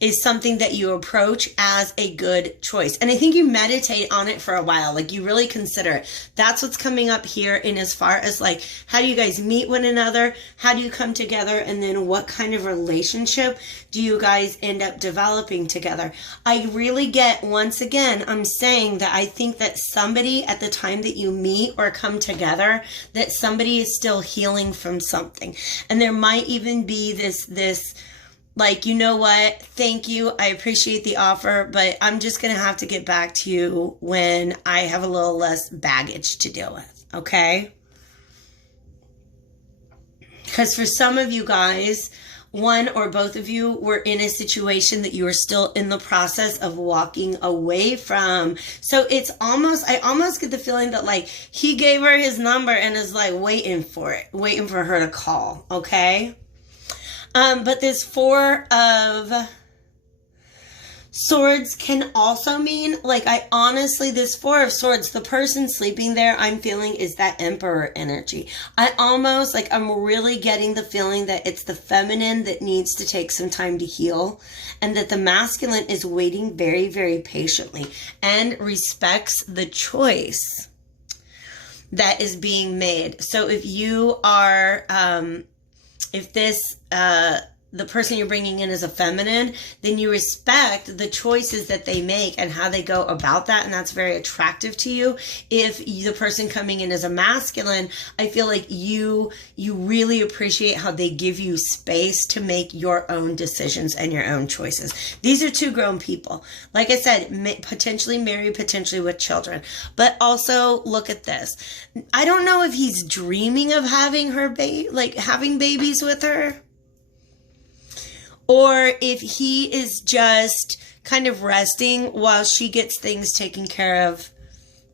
is something that you approach as a good choice. And I think you meditate on it for a while, like you really consider it. That's what's coming up here in as far as like, how do you guys meet one another? How do you come together? And then what kind of relationship do you guys end up developing together? I really get, once again, I'm saying that I think that somebody at the time that you meet or come together, that somebody is still healing from something. And there might even be this like, you know what, thank you, I appreciate the offer, but I'm just going to have to get back to you when I have a little less baggage to deal with, okay? Because for some of you guys, one or both of you were in a situation that you are still in the process of walking away from. So it's almost, I almost get the feeling that like he gave her his number and is like waiting for it, waiting for her to call, okay? But this 4 of Swords can also mean, like, this 4 of Swords, the person sleeping there, I'm feeling is that Emperor energy. I'm really getting the feeling that it's the feminine that needs to take some time to heal, and that the masculine is waiting very, very patiently and respects the choice that is being made. So if you are, the person you're bringing in is a feminine, then you respect the choices that they make and how they go about that, and that's very attractive to you. If the person coming in is a masculine, I feel like you really appreciate how they give you space to make your own decisions and your own choices. These are 2 grown people. Like I said, potentially married, potentially with children. But also, look at this. I don't know if he's dreaming of having having babies with her, or if he is just kind of resting while she gets things taken care of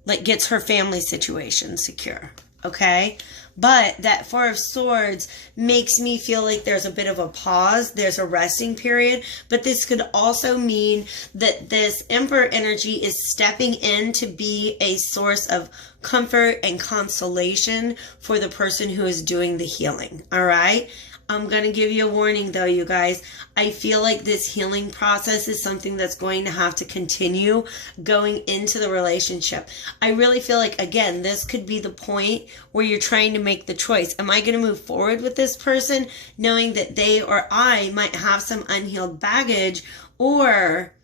like gets her family situation secure. Okay? But that Four of Swords makes me feel like there's a bit of a pause. There's a resting period. But this could also mean that this Emperor energy is stepping in to be a source of comfort and consolation for the person who is doing the healing. All right? I'm going to give you a warning though, you guys. I feel like this healing process is something that's going to have to continue going into the relationship. I really feel like, again, this could be the point where you're trying to make the choice. Am I going to move forward with this person knowing that they or I might have some unhealed baggage, or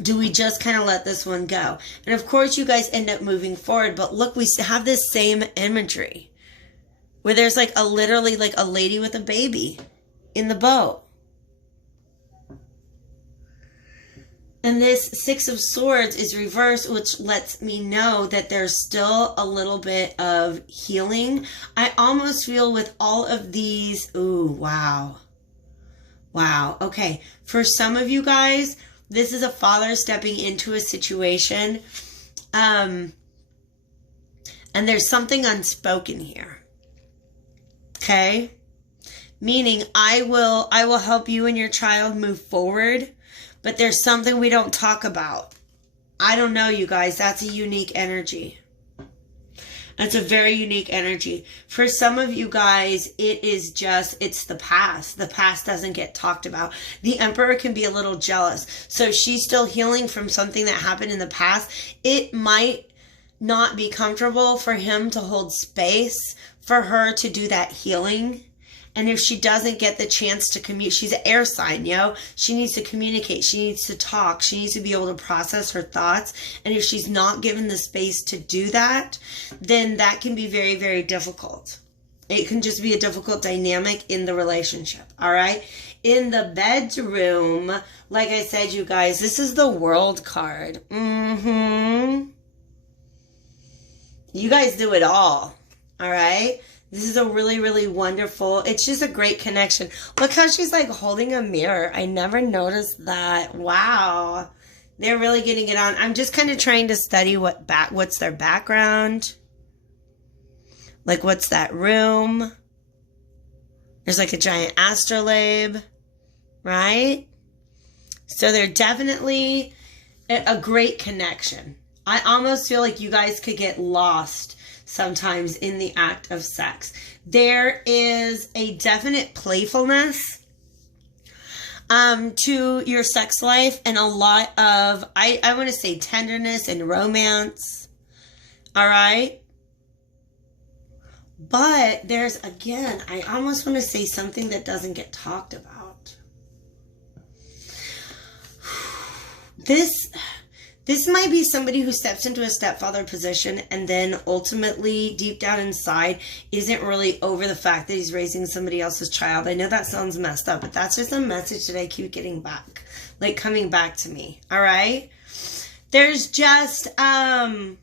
do we just kind of let this one go? And of course you guys end up moving forward, but look, we have this same imagery where there's like a literally like a lady with a baby in the boat. And this Six of Swords is reversed, which lets me know that there's still a little bit of healing. I almost feel with all of these, ooh, wow. Wow, okay. For some of you guys, this is a father stepping into a situation. And there's something unspoken here. Okay? Meaning I will help you and your child move forward, but there's something we don't talk about. I don't know, you guys. That's a unique energy. That's a very unique energy. For some of you guys, it's the past. The past doesn't get talked about. The Emperor can be a little jealous. So she's still healing from something that happened in the past. It might not be comfortable for him to hold space for her to do that healing. And if she doesn't get the chance to communicate, she's an air sign, she needs to communicate. She needs to talk. She needs to be able to process her thoughts. And if she's not given the space to do that, then that can be very, very difficult. It can just be a difficult dynamic in the relationship. All right. In the bedroom, like I said, you guys, this is the World card. You guys do it all. All right. This is a really, really wonderful, it's just a great connection. Look how she's like holding a mirror. I never noticed that. Wow. They're really getting it on. I'm just kind of trying to study what's their background. Like, what's that room? There's like a giant astrolabe, right? So they're definitely a great connection. I almost feel like you guys could get lost sometimes in the act of sex. There is a definite playfulness to your sex life, and a lot of, I want to say, tenderness and romance. All right? But there's, again, I almost want to say something that doesn't get talked about. This might be somebody who steps into a stepfather position and then ultimately, deep down inside, isn't really over the fact that he's raising somebody else's child. I know that sounds messed up, but that's just a message that I keep getting back. Like, coming back to me. All right? There's just, I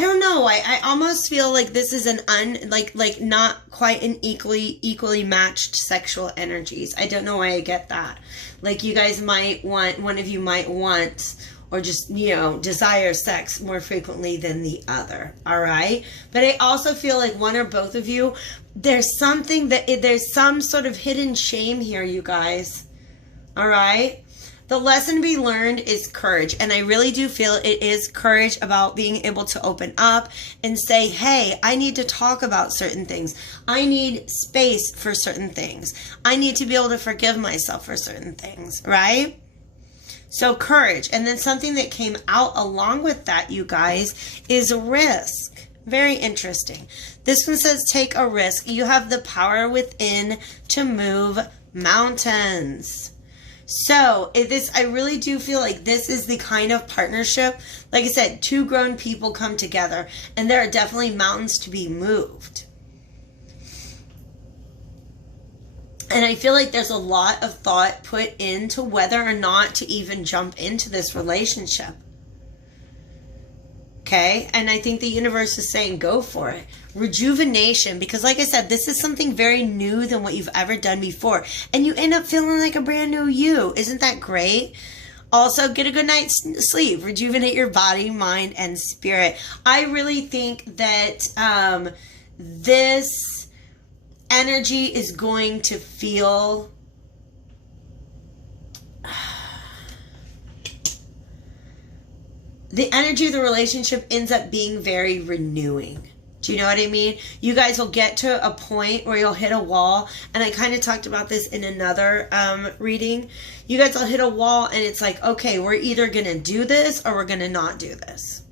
don't know. I almost feel like this is an like not quite an equally matched sexual energies. I don't know why I get that. Like, you guys might want, one of you might want, or just, desire sex more frequently than the other. All right. But I also feel like one or both of you, there's some sort of hidden shame here, you guys. All right. The lesson to be learned is courage. And I really do feel it is courage about being able to open up and say, hey, I need to talk about certain things. I need space for certain things. I need to be able to forgive myself for certain things, right? So courage. And then something that came out along with that, you guys, is risk. Very interesting. This one says take a risk. You have the power within to move mountains. So I really do feel like this is the kind of partnership, like I said, two grown people come together, and there are definitely mountains to be moved. And I feel like there's a lot of thought put into whether or not to even jump into this relationship. Okay, and I think the universe is saying go for it. Rejuvenation, because like I said, this is something very new than what you've ever done before. And you end up feeling like a brand new you. Isn't that great? Also, get a good night's sleep. Rejuvenate your body, mind, and spirit. I really think that this energy is going to feel... the energy of the relationship ends up being very renewing. Do you know what I mean? You guys will get to a point where you'll hit a wall. And I kind of talked about this in another reading. You guys will hit a wall and it's like, okay, we're either going to do this or we're going to not do this.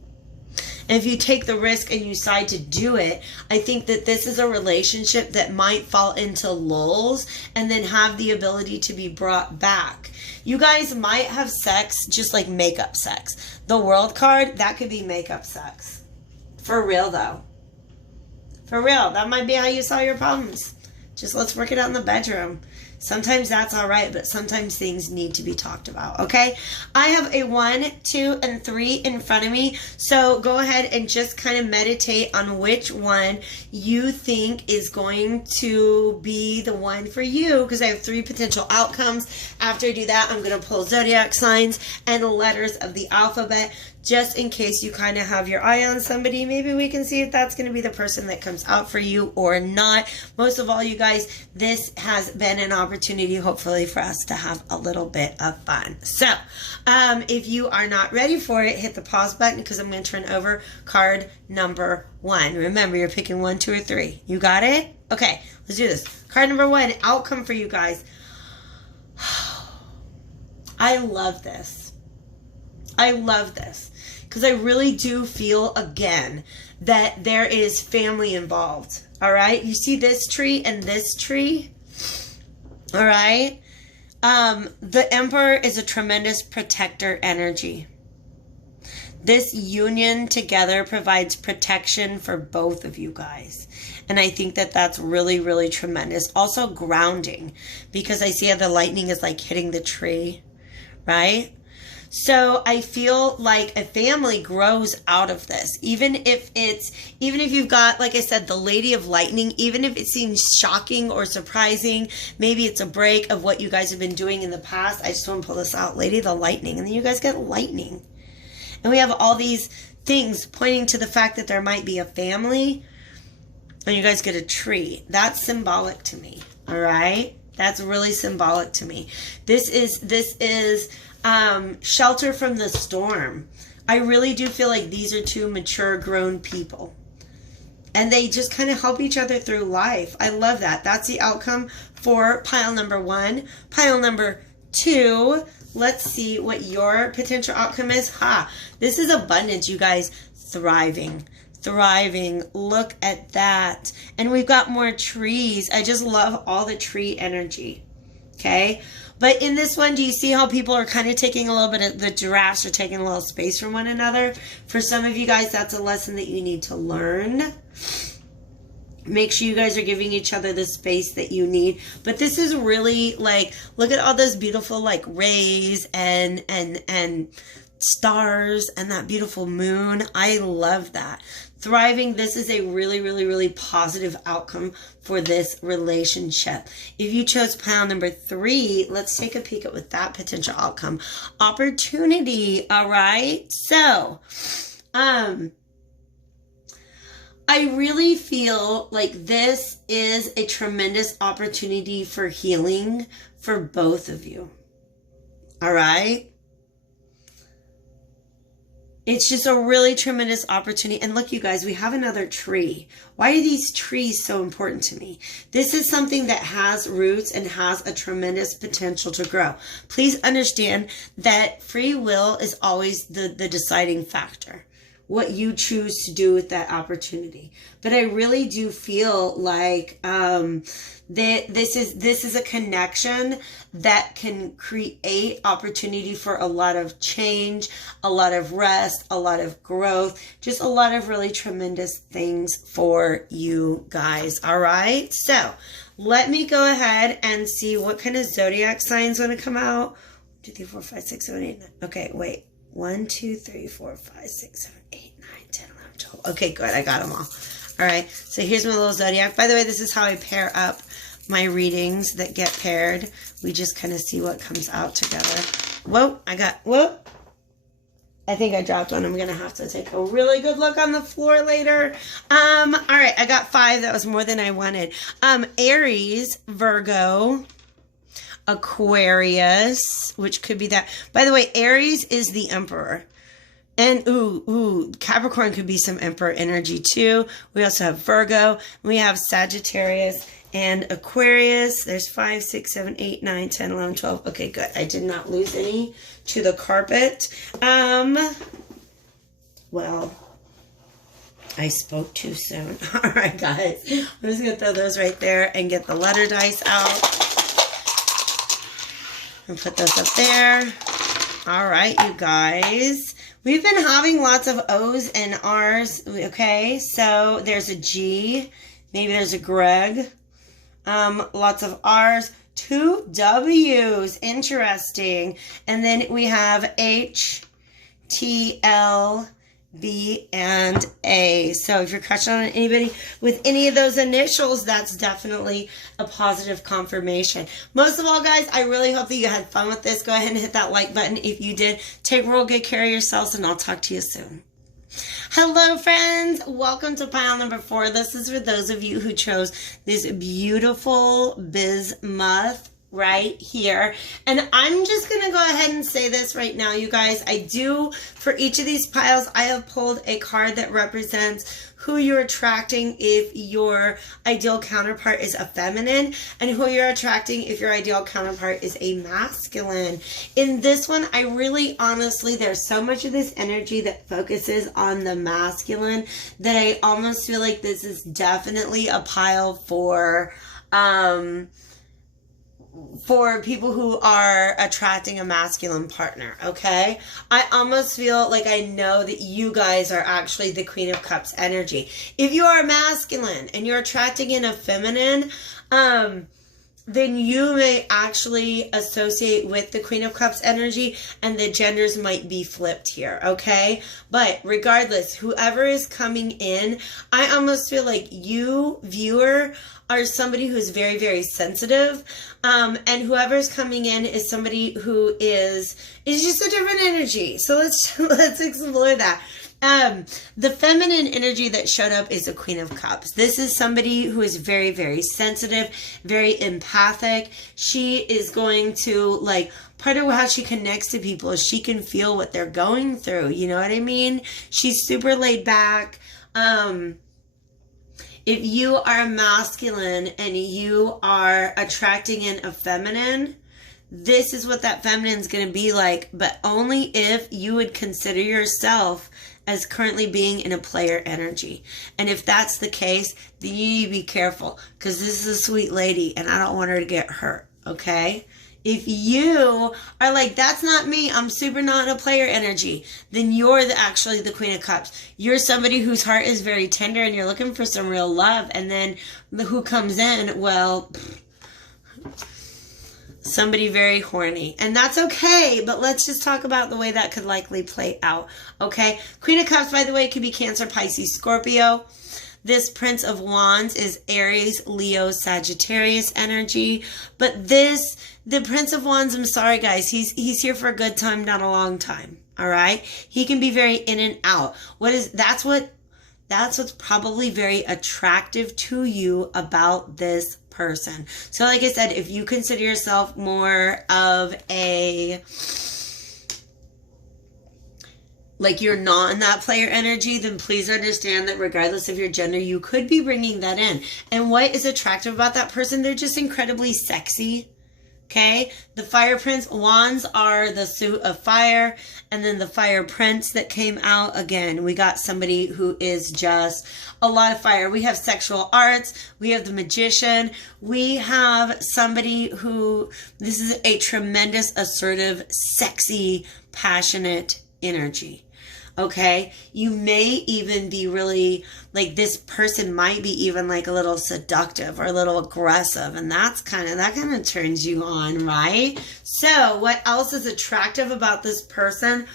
And if you take the risk and you decide to do it, I think that this is a relationship that might fall into lulls and then have the ability to be brought back. You guys might have sex, just like makeup sex. The World card, that could be makeup sex. For real, though. For real. That might be how you solve your problems. Just let's work it out in the bedroom. Sometimes that's all right, but sometimes things need to be talked about, okay? I have a 1, 2, and 3 in front of me, so go ahead and just kind of meditate on which one you think is going to be the one for you, because I have 3 potential outcomes. After I do that, I'm going to pull zodiac signs and letters of the alphabet, just in case you kind of have your eye on somebody. Maybe we can see if that's going to be the person that comes out for you or not. Most of all, you guys, this has been an opportunity, hopefully, for us to have a little bit of fun. So, if you are not ready for it, hit the pause button, because I'm going to turn over card number 1. Remember, you're picking 1, 2, or 3. You got it? Okay, let's do this. Card number 1, outcome for you guys. I love this. I love this. Because I really do feel, again, that there is family involved. All right? You see this tree and this tree? All right? The Emperor is a tremendous protector energy. This union together provides protection for both of you guys. And I think that that's really, really tremendous. Also grounding. Because I see how the lightning is like hitting the tree. Right? So I feel like a family grows out of this. Even if you've got, like I said, the Lady of Lightning, even if it seems shocking or surprising, maybe it's a break of what you guys have been doing in the past. I just want to pull this out, Lady of the Lightning. And then you guys get lightning. And we have all these things pointing to the fact that there might be a family. And you guys get a tree. That's symbolic to me. All right? That's really symbolic to me. This is shelter from the storm. I really do feel like these are 2 mature, grown people. And they just kind of help each other through life. I love that. That's the outcome for pile number 1. Pile number 2. Let's see what your potential outcome is. This is abundance, you guys. Thriving. Thriving. Look at that. And we've got more trees. I just love all the tree energy. Okay? But in this one, do you see how people are kind of taking a little bit of, the giraffes are taking a little space from one another? For some of you guys, that's a lesson that you need to learn. Make sure you guys are giving each other the space that you need. But this is really like, look at all those beautiful like rays and stars and that beautiful moon. I love that. Thriving, this is a really, really, really positive outcome for this relationship. If you chose pile number 3, let's take a peek at what that potential outcome. Opportunity, all right? So, I really feel like this is a tremendous opportunity for healing for both of you. All right? It's just a really tremendous opportunity. And look, you guys, we have another tree. Why are these trees so important to me? This is something that has roots and has a tremendous potential to grow. Please understand that free will is always the deciding factor. What you choose to do with that opportunity. But I really do feel like that this is a connection that can create opportunity for a lot of change, a lot of rest, a lot of growth, just a lot of really tremendous things for you guys. All right. So let me go ahead and see what kind of zodiac signs want to come out. 1, 2, 3, 4, 5, 6, 7, 8, 9. Okay, wait. 1, 2, 3, 4, 5, 6, 7, 8, 9, angel. Okay, good. I got them all. All right. So here's my little zodiac. By the way, this is how I pair up my readings that get paired. We just kind of see what comes out together. Whoa, whoa. I think I dropped one. I'm going to have to take a really good look on the floor later. All right, I got 5. That was more than I wanted. Aries, Virgo, Aquarius, which could be that. By the way, Aries is the Emperor. And, Capricorn could be some Emperor energy too. We also have Virgo. We have Sagittarius and Aquarius. There's 5, 6, 7, 8, 9, 10, 11, 12. Okay, good. I did not lose any to the carpet. Well, I spoke too soon. All right, guys. I'm just going to throw those right there and get the letter dice out. And put those up there. All right, you guys. We've been having lots of O's and R's. Okay, so there's a G. Maybe there's a Greg. Lots of R's. 2 W's. Interesting. And then we have H, T, L, B, and A. So if you're crushing on anybody with any of those initials, that's definitely a positive confirmation. Most of all, guys, I really hope that you had fun with this. Go ahead and hit that like button if you did. Take real good care of yourselves, and I'll talk to you soon. Hello, friends. Welcome to pile number 4. This is for those of you who chose this beautiful bismuth right here. And I'm just going to go ahead and say this right now, you guys. I do, for each of these piles, I have pulled a card that represents who you're attracting if your ideal counterpart is a feminine, and who you're attracting if your ideal counterpart is a masculine. In this one, I really honestly, there's so much of this energy that focuses on the masculine that I almost feel like this is definitely a pile for people who are attracting a masculine partner, okay? I almost feel like I know that you guys are actually the Queen of Cups energy. If you are masculine and you're attracting in a feminine, then you may actually associate with the Queen of Cups energy, and the genders might be flipped here, okay? But regardless, whoever is coming in, I almost feel like you, viewer, are somebody who's very, very sensitive, and whoever's coming in is somebody who is just a different energy. So let's explore that. The feminine energy that showed up is a Queen of Cups. This is somebody who is very, very sensitive, very empathic. She is going to, like, part of how she connects to people is she can feel what they're going through. You know what I mean? She's super laid back. If you are masculine and you are attracting in a feminine, this is what that feminine is going to be like, but only if you would consider yourself as currently being in a player energy. And if that's the case, then you need to be careful, because this is a sweet lady and I don't want her to get hurt, okay? If you are like, that's not me, I'm super not in a player energy, then you're actually the Queen of Cups. You're somebody whose heart is very tender and you're looking for some real love. And then who comes in? Well, somebody very horny. And that's okay, but let's just talk about the way that could likely play out, okay? Queen of Cups, by the way, could be Cancer, Pisces, Scorpio. This Prince of Wands is Aries, Leo, Sagittarius energy. But the Prince of Wands, I'm sorry, guys, he's here for a good time, not a long time, all right? He can be very in and out. That's what's probably very attractive to you about this person. So like I said, if you consider yourself more of a, like, you're not in that player energy, then please understand that regardless of your gender, you could be bringing that in. And what is attractive about that person? They're just incredibly sexy. Okay, the Fire Prince wands are the suit of fire, and then the Fire Prince that came out, again, we got somebody who is just a lot of fire. We have sexual arts, we have the Magician, we have somebody who, this is a tremendous, assertive, sexy, passionate energy. Okay, you may even be really, like, this person might be even like a little seductive or a little aggressive, and that kind of turns you on, right? So what else is attractive about this person?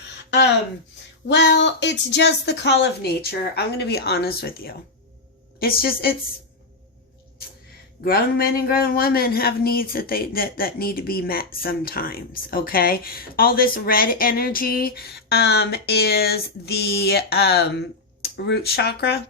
Well, it's just the call of nature. I'm going to be honest with you. It's grown men and grown women have needs that need to be met sometimes, okay? All this red energy is the root chakra.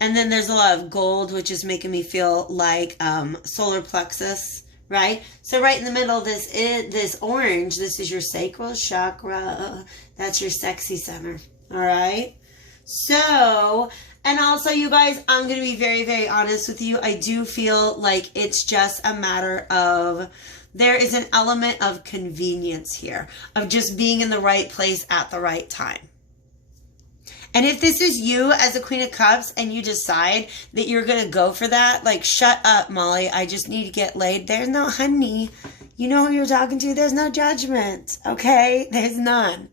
And then there's a lot of gold, which is making me feel like solar plexus, right? So right in the middle, this orange, this is your sacral chakra. That's your sexy center, all right? So, and also, you guys, I'm going to be very, very honest with you. I do feel like it's just a matter of, there is an element of convenience here, of just being in the right place at the right time. And if this is you as a Queen of Cups and you decide that you're going to go for that, like, shut up, Molly. I just need to get laid. There's no honey. You know who you're talking to. There's no judgment, okay? There's none.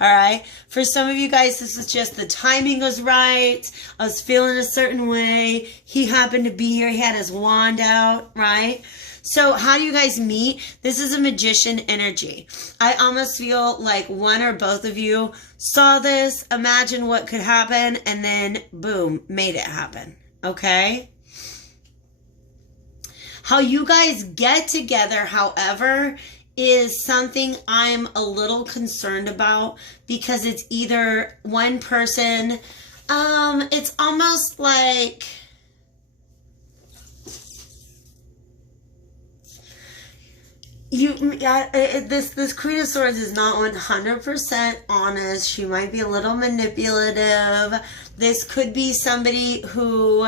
All right. For some of you guys, this is just the timing was right. I was feeling a certain way. He happened to be here. He had his wand out, right? So how do you guys meet? This is a magician energy. I almost feel like one or both of you saw this, imagined what could happen, and then boom, made it happen. Okay? How you guys get together, however, is something I'm a little concerned about, because it's either one person, it's almost like, this Queen of Swords is not 100% honest. She might be a little manipulative. This could be somebody who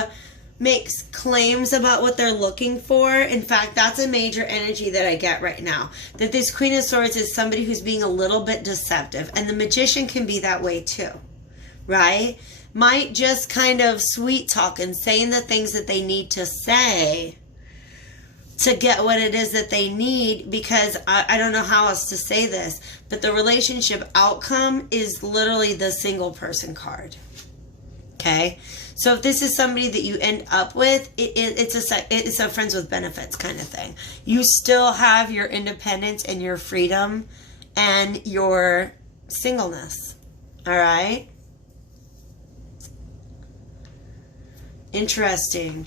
makes claims about what they're looking for. In fact, that's a major energy that I get right now. That this Queen of Swords is somebody who's being a little bit deceptive. And the Magician can be that way too, right? Might just kind of sweet talk and saying the things that they need to say to get what it is that they need, because I don't know how else to say this, but the relationship outcome is literally the single person card. Okay? So if this is somebody that you end up with, it's a friends with benefits kind of thing. You still have your independence and your freedom and your singleness. All right? Interesting.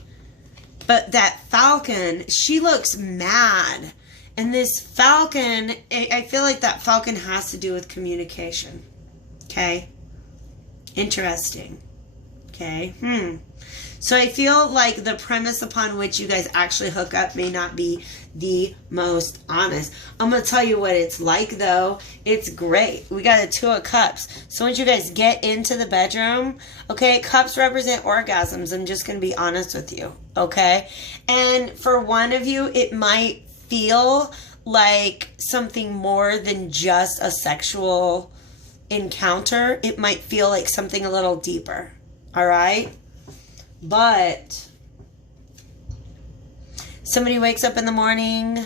But that Falcon, she looks mad. And this Falcon, I feel like that Falcon has to do with communication. Okay? Interesting. Okay? So I feel like the premise upon which you guys actually hook up may not be the most honest. I'm going to tell you what it's like, though. It's great. We got a Two of Cups. So once you guys get into the bedroom, okay, cups represent orgasms. I'm just going to be honest with you, okay? And for one of you, it might feel like something more than just a sexual encounter. It might feel like something a little deeper, all right? But somebody wakes up in the morning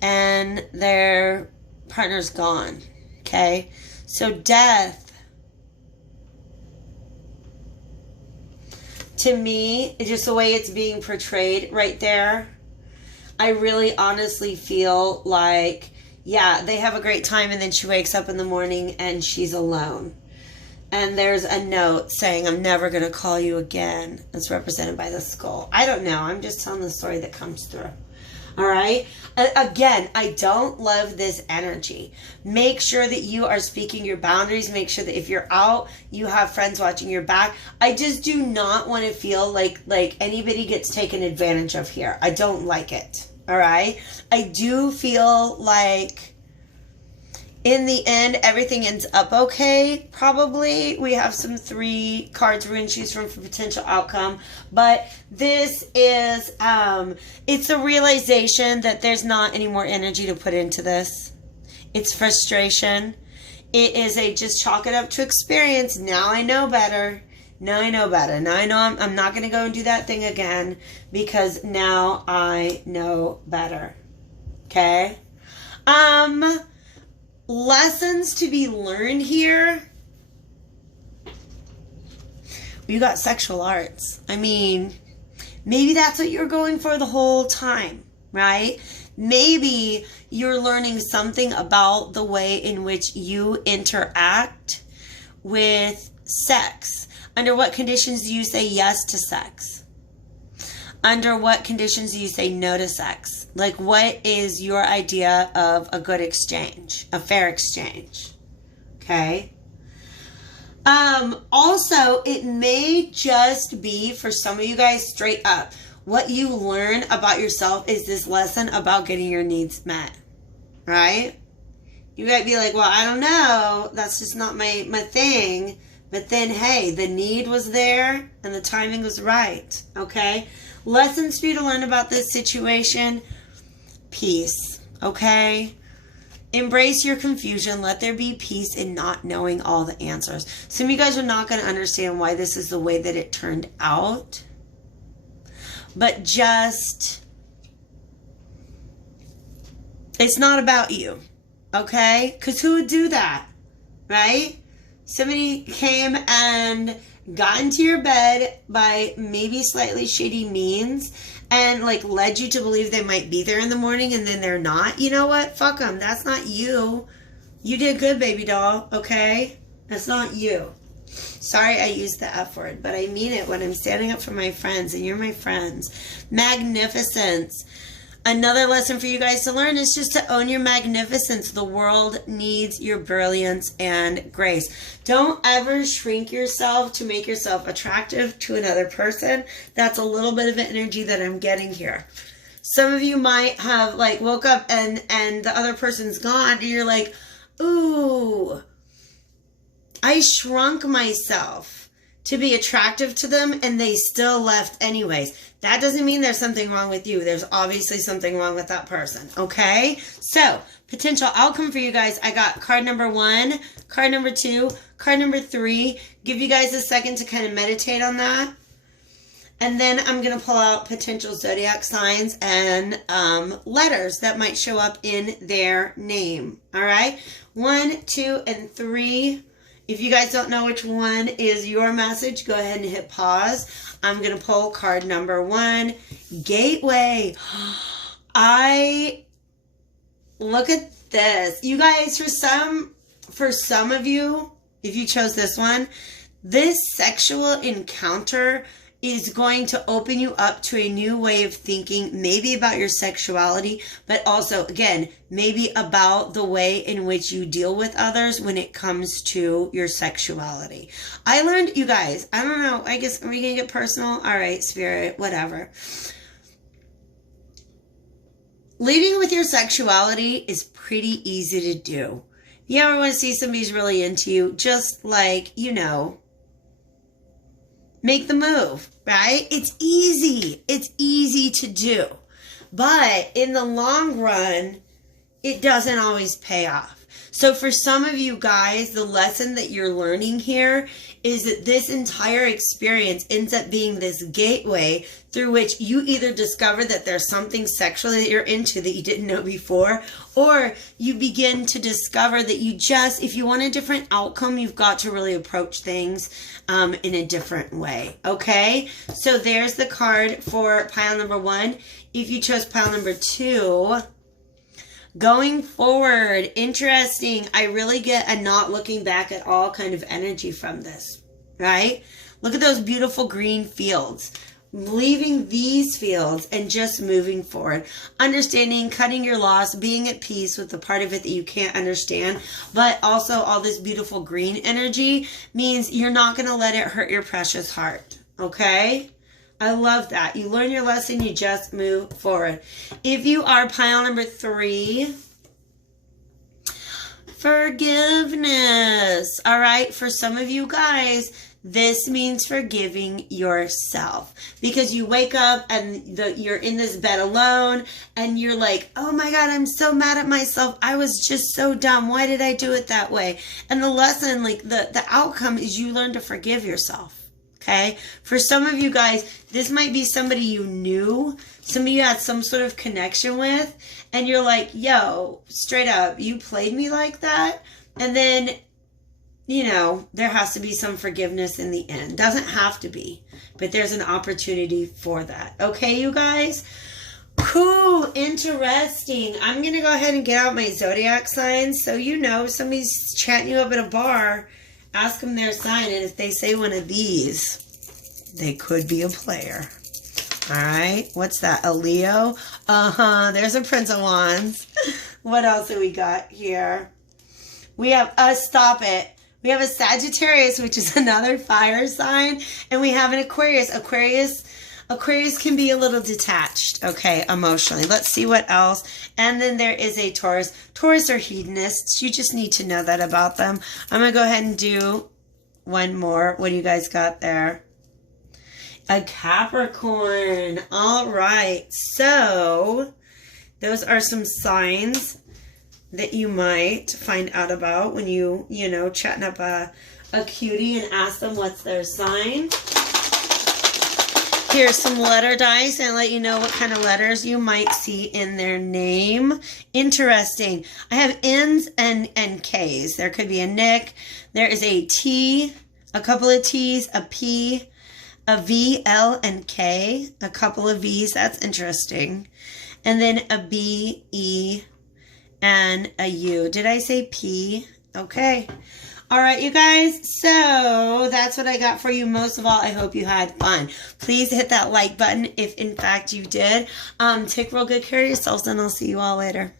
and their partner's gone, okay? So death, to me, just the way it's being portrayed right there, I really honestly feel like, yeah, they have a great time and then she wakes up in the morning and she's alone. And there's a note saying, I'm never going to call you again. It's represented by the skull. I don't know. I'm just telling the story that comes through. All right? Again, I don't love this energy. Make sure that you are speaking your boundaries. Make sure that if you're out, you have friends watching your back. I just do not want to feel like anybody gets taken advantage of here. I don't like it. All right? I do feel like in the end, everything ends up okay, probably. We have some 3 cards we're going to choose from for potential outcome. But this is, it's a realization that there's not any more energy to put into this. It's frustration. It is a just chalk it up to experience. Now I know better. Now I know better. Now I know I'm not going to go and do that thing again, because now I know better. Okay? Lessons to be learned here. You got sexual arts. I mean, maybe that's what you're going for the whole time, right? Maybe you're learning something about the way in which you interact with sex? Under what conditions do you say yes to sex? Under what conditions do you say no to sex? Like, what is your idea of a good exchange, a fair exchange? Okay. Also, it may just be, for some of you guys, straight up, what you learn about yourself is this lesson about getting your needs met, right? You might be like, well, I don't know, that's just not my thing. But then, hey, the need was there and the timing was right, okay? Lessons for you to learn about this situation: peace, okay? Embrace your confusion. Let there be peace in not knowing all the answers. Some of you guys are not going to understand why this is the way that it turned out. But just, it's not about you, okay? Because who would do that, right? Somebody came and got into your bed by maybe slightly shady means and like led you to believe they might be there in the morning, and then they're not. You know what? Fuck them. That's not you. You did good, baby doll, okay? That's not you. Sorry I used the F word, but I mean it when I'm standing up for my friends, and you're my friends. Magnificence. Another lesson for you guys to learn is just to own your magnificence. The world needs your brilliance and grace. Don't ever shrink yourself to make yourself attractive to another person. That's a little bit of energy that I'm getting here. Some of you might have like woke up and the other person's gone, and you're like, ooh, I shrunk myself to be attractive to them, and they still left anyways. That doesn't mean there's something wrong with you. There's obviously something wrong with that person, okay? So, potential outcome for you guys. I got card number 1, card number 2, card number 3. Give you guys a second to kind of meditate on that. And then I'm going to pull out potential zodiac signs and letters that might show up in their name, all right? 1, 2, and 3. If you guys don't know which one is your message, go ahead and hit pause. I'm going to pull card number 1, Gateway. Look at this. You guys, for some of you, if you chose this one, this sexual encounter is going to open you up to a new way of thinking, maybe about your sexuality, but also, again, maybe about the way in which you deal with others when it comes to your sexuality. I learned, you guys, I don't know, I guess, are we going to get personal? All right, spirit, whatever. Leading with your sexuality is pretty easy to do. You ever want to see somebody's really into you, just like, you know, make the move, right? It's easy. It's easy to do. But in the long run, it doesn't always pay off. So for some of you guys, the lesson that you're learning here is that this entire experience ends up being this gateway through which you either discover that there's something sexual that you're into that you didn't know before, or you begin to discover that you just, if you want a different outcome, you've got to really approach things in a different way, okay? So there's the card for pile number 1. If you chose pile number 2, going forward, interesting. I really get a not looking back at all kind of energy from this, right? Look at those beautiful green fields. Leaving these fields and just moving forward. Understanding, cutting your loss, being at peace with the part of it that you can't understand, but also all this beautiful green energy means you're not going to let it hurt your precious heart, okay? I love that. You learn your lesson, you just move forward. If you are pile number 3, forgiveness. All right, for some of you guys, this means forgiving yourself, because you wake up and you're in this bed alone and you're like, oh my God, I'm so mad at myself. I was just so dumb. Why did I do it that way? And the lesson, like the outcome is you learn to forgive yourself. Okay. For some of you guys, this might be somebody you knew, somebody you had some sort of connection with, and you're like, yo, straight up, you played me like that. And then, you know, there has to be some forgiveness in the end. Doesn't have to be, but there's an opportunity for that. Okay, you guys? Cool. Interesting. I'm going to go ahead and get out my zodiac signs. So, you know, somebody's chatting you up at a bar Ask them their sign, and if they say one of these, they could be a player. All right, what's that? A Leo? There's a Prince of Wands. What else do we got here? We have stop it. We have a Sagittarius, which is another fire sign, and we have an Aquarius. Aquarius can be a little detached, okay, emotionally. Let's see what else. And then there is a Taurus. Taurus are hedonists. You just need to know that about them. I'm going to go ahead and do one more. What do you guys got there? A Capricorn. All right. So those are some signs that you might find out about when you know, chatting up a cutie and ask them what's their sign. Here's some letter dice and let you know what kind of letters you might see in their name. Interesting. I have N's and K's. There could be a Nick. There is a T, a couple of T's, a P, a V, L, and K. A couple of V's. That's interesting. And then a B, E, and a U. Did I say P? Okay. All right, you guys. So that's what I got for you. Most of all, I hope you had fun. Please hit that like button if, in fact, you did. Take real good care of yourselves, and I'll see you all later.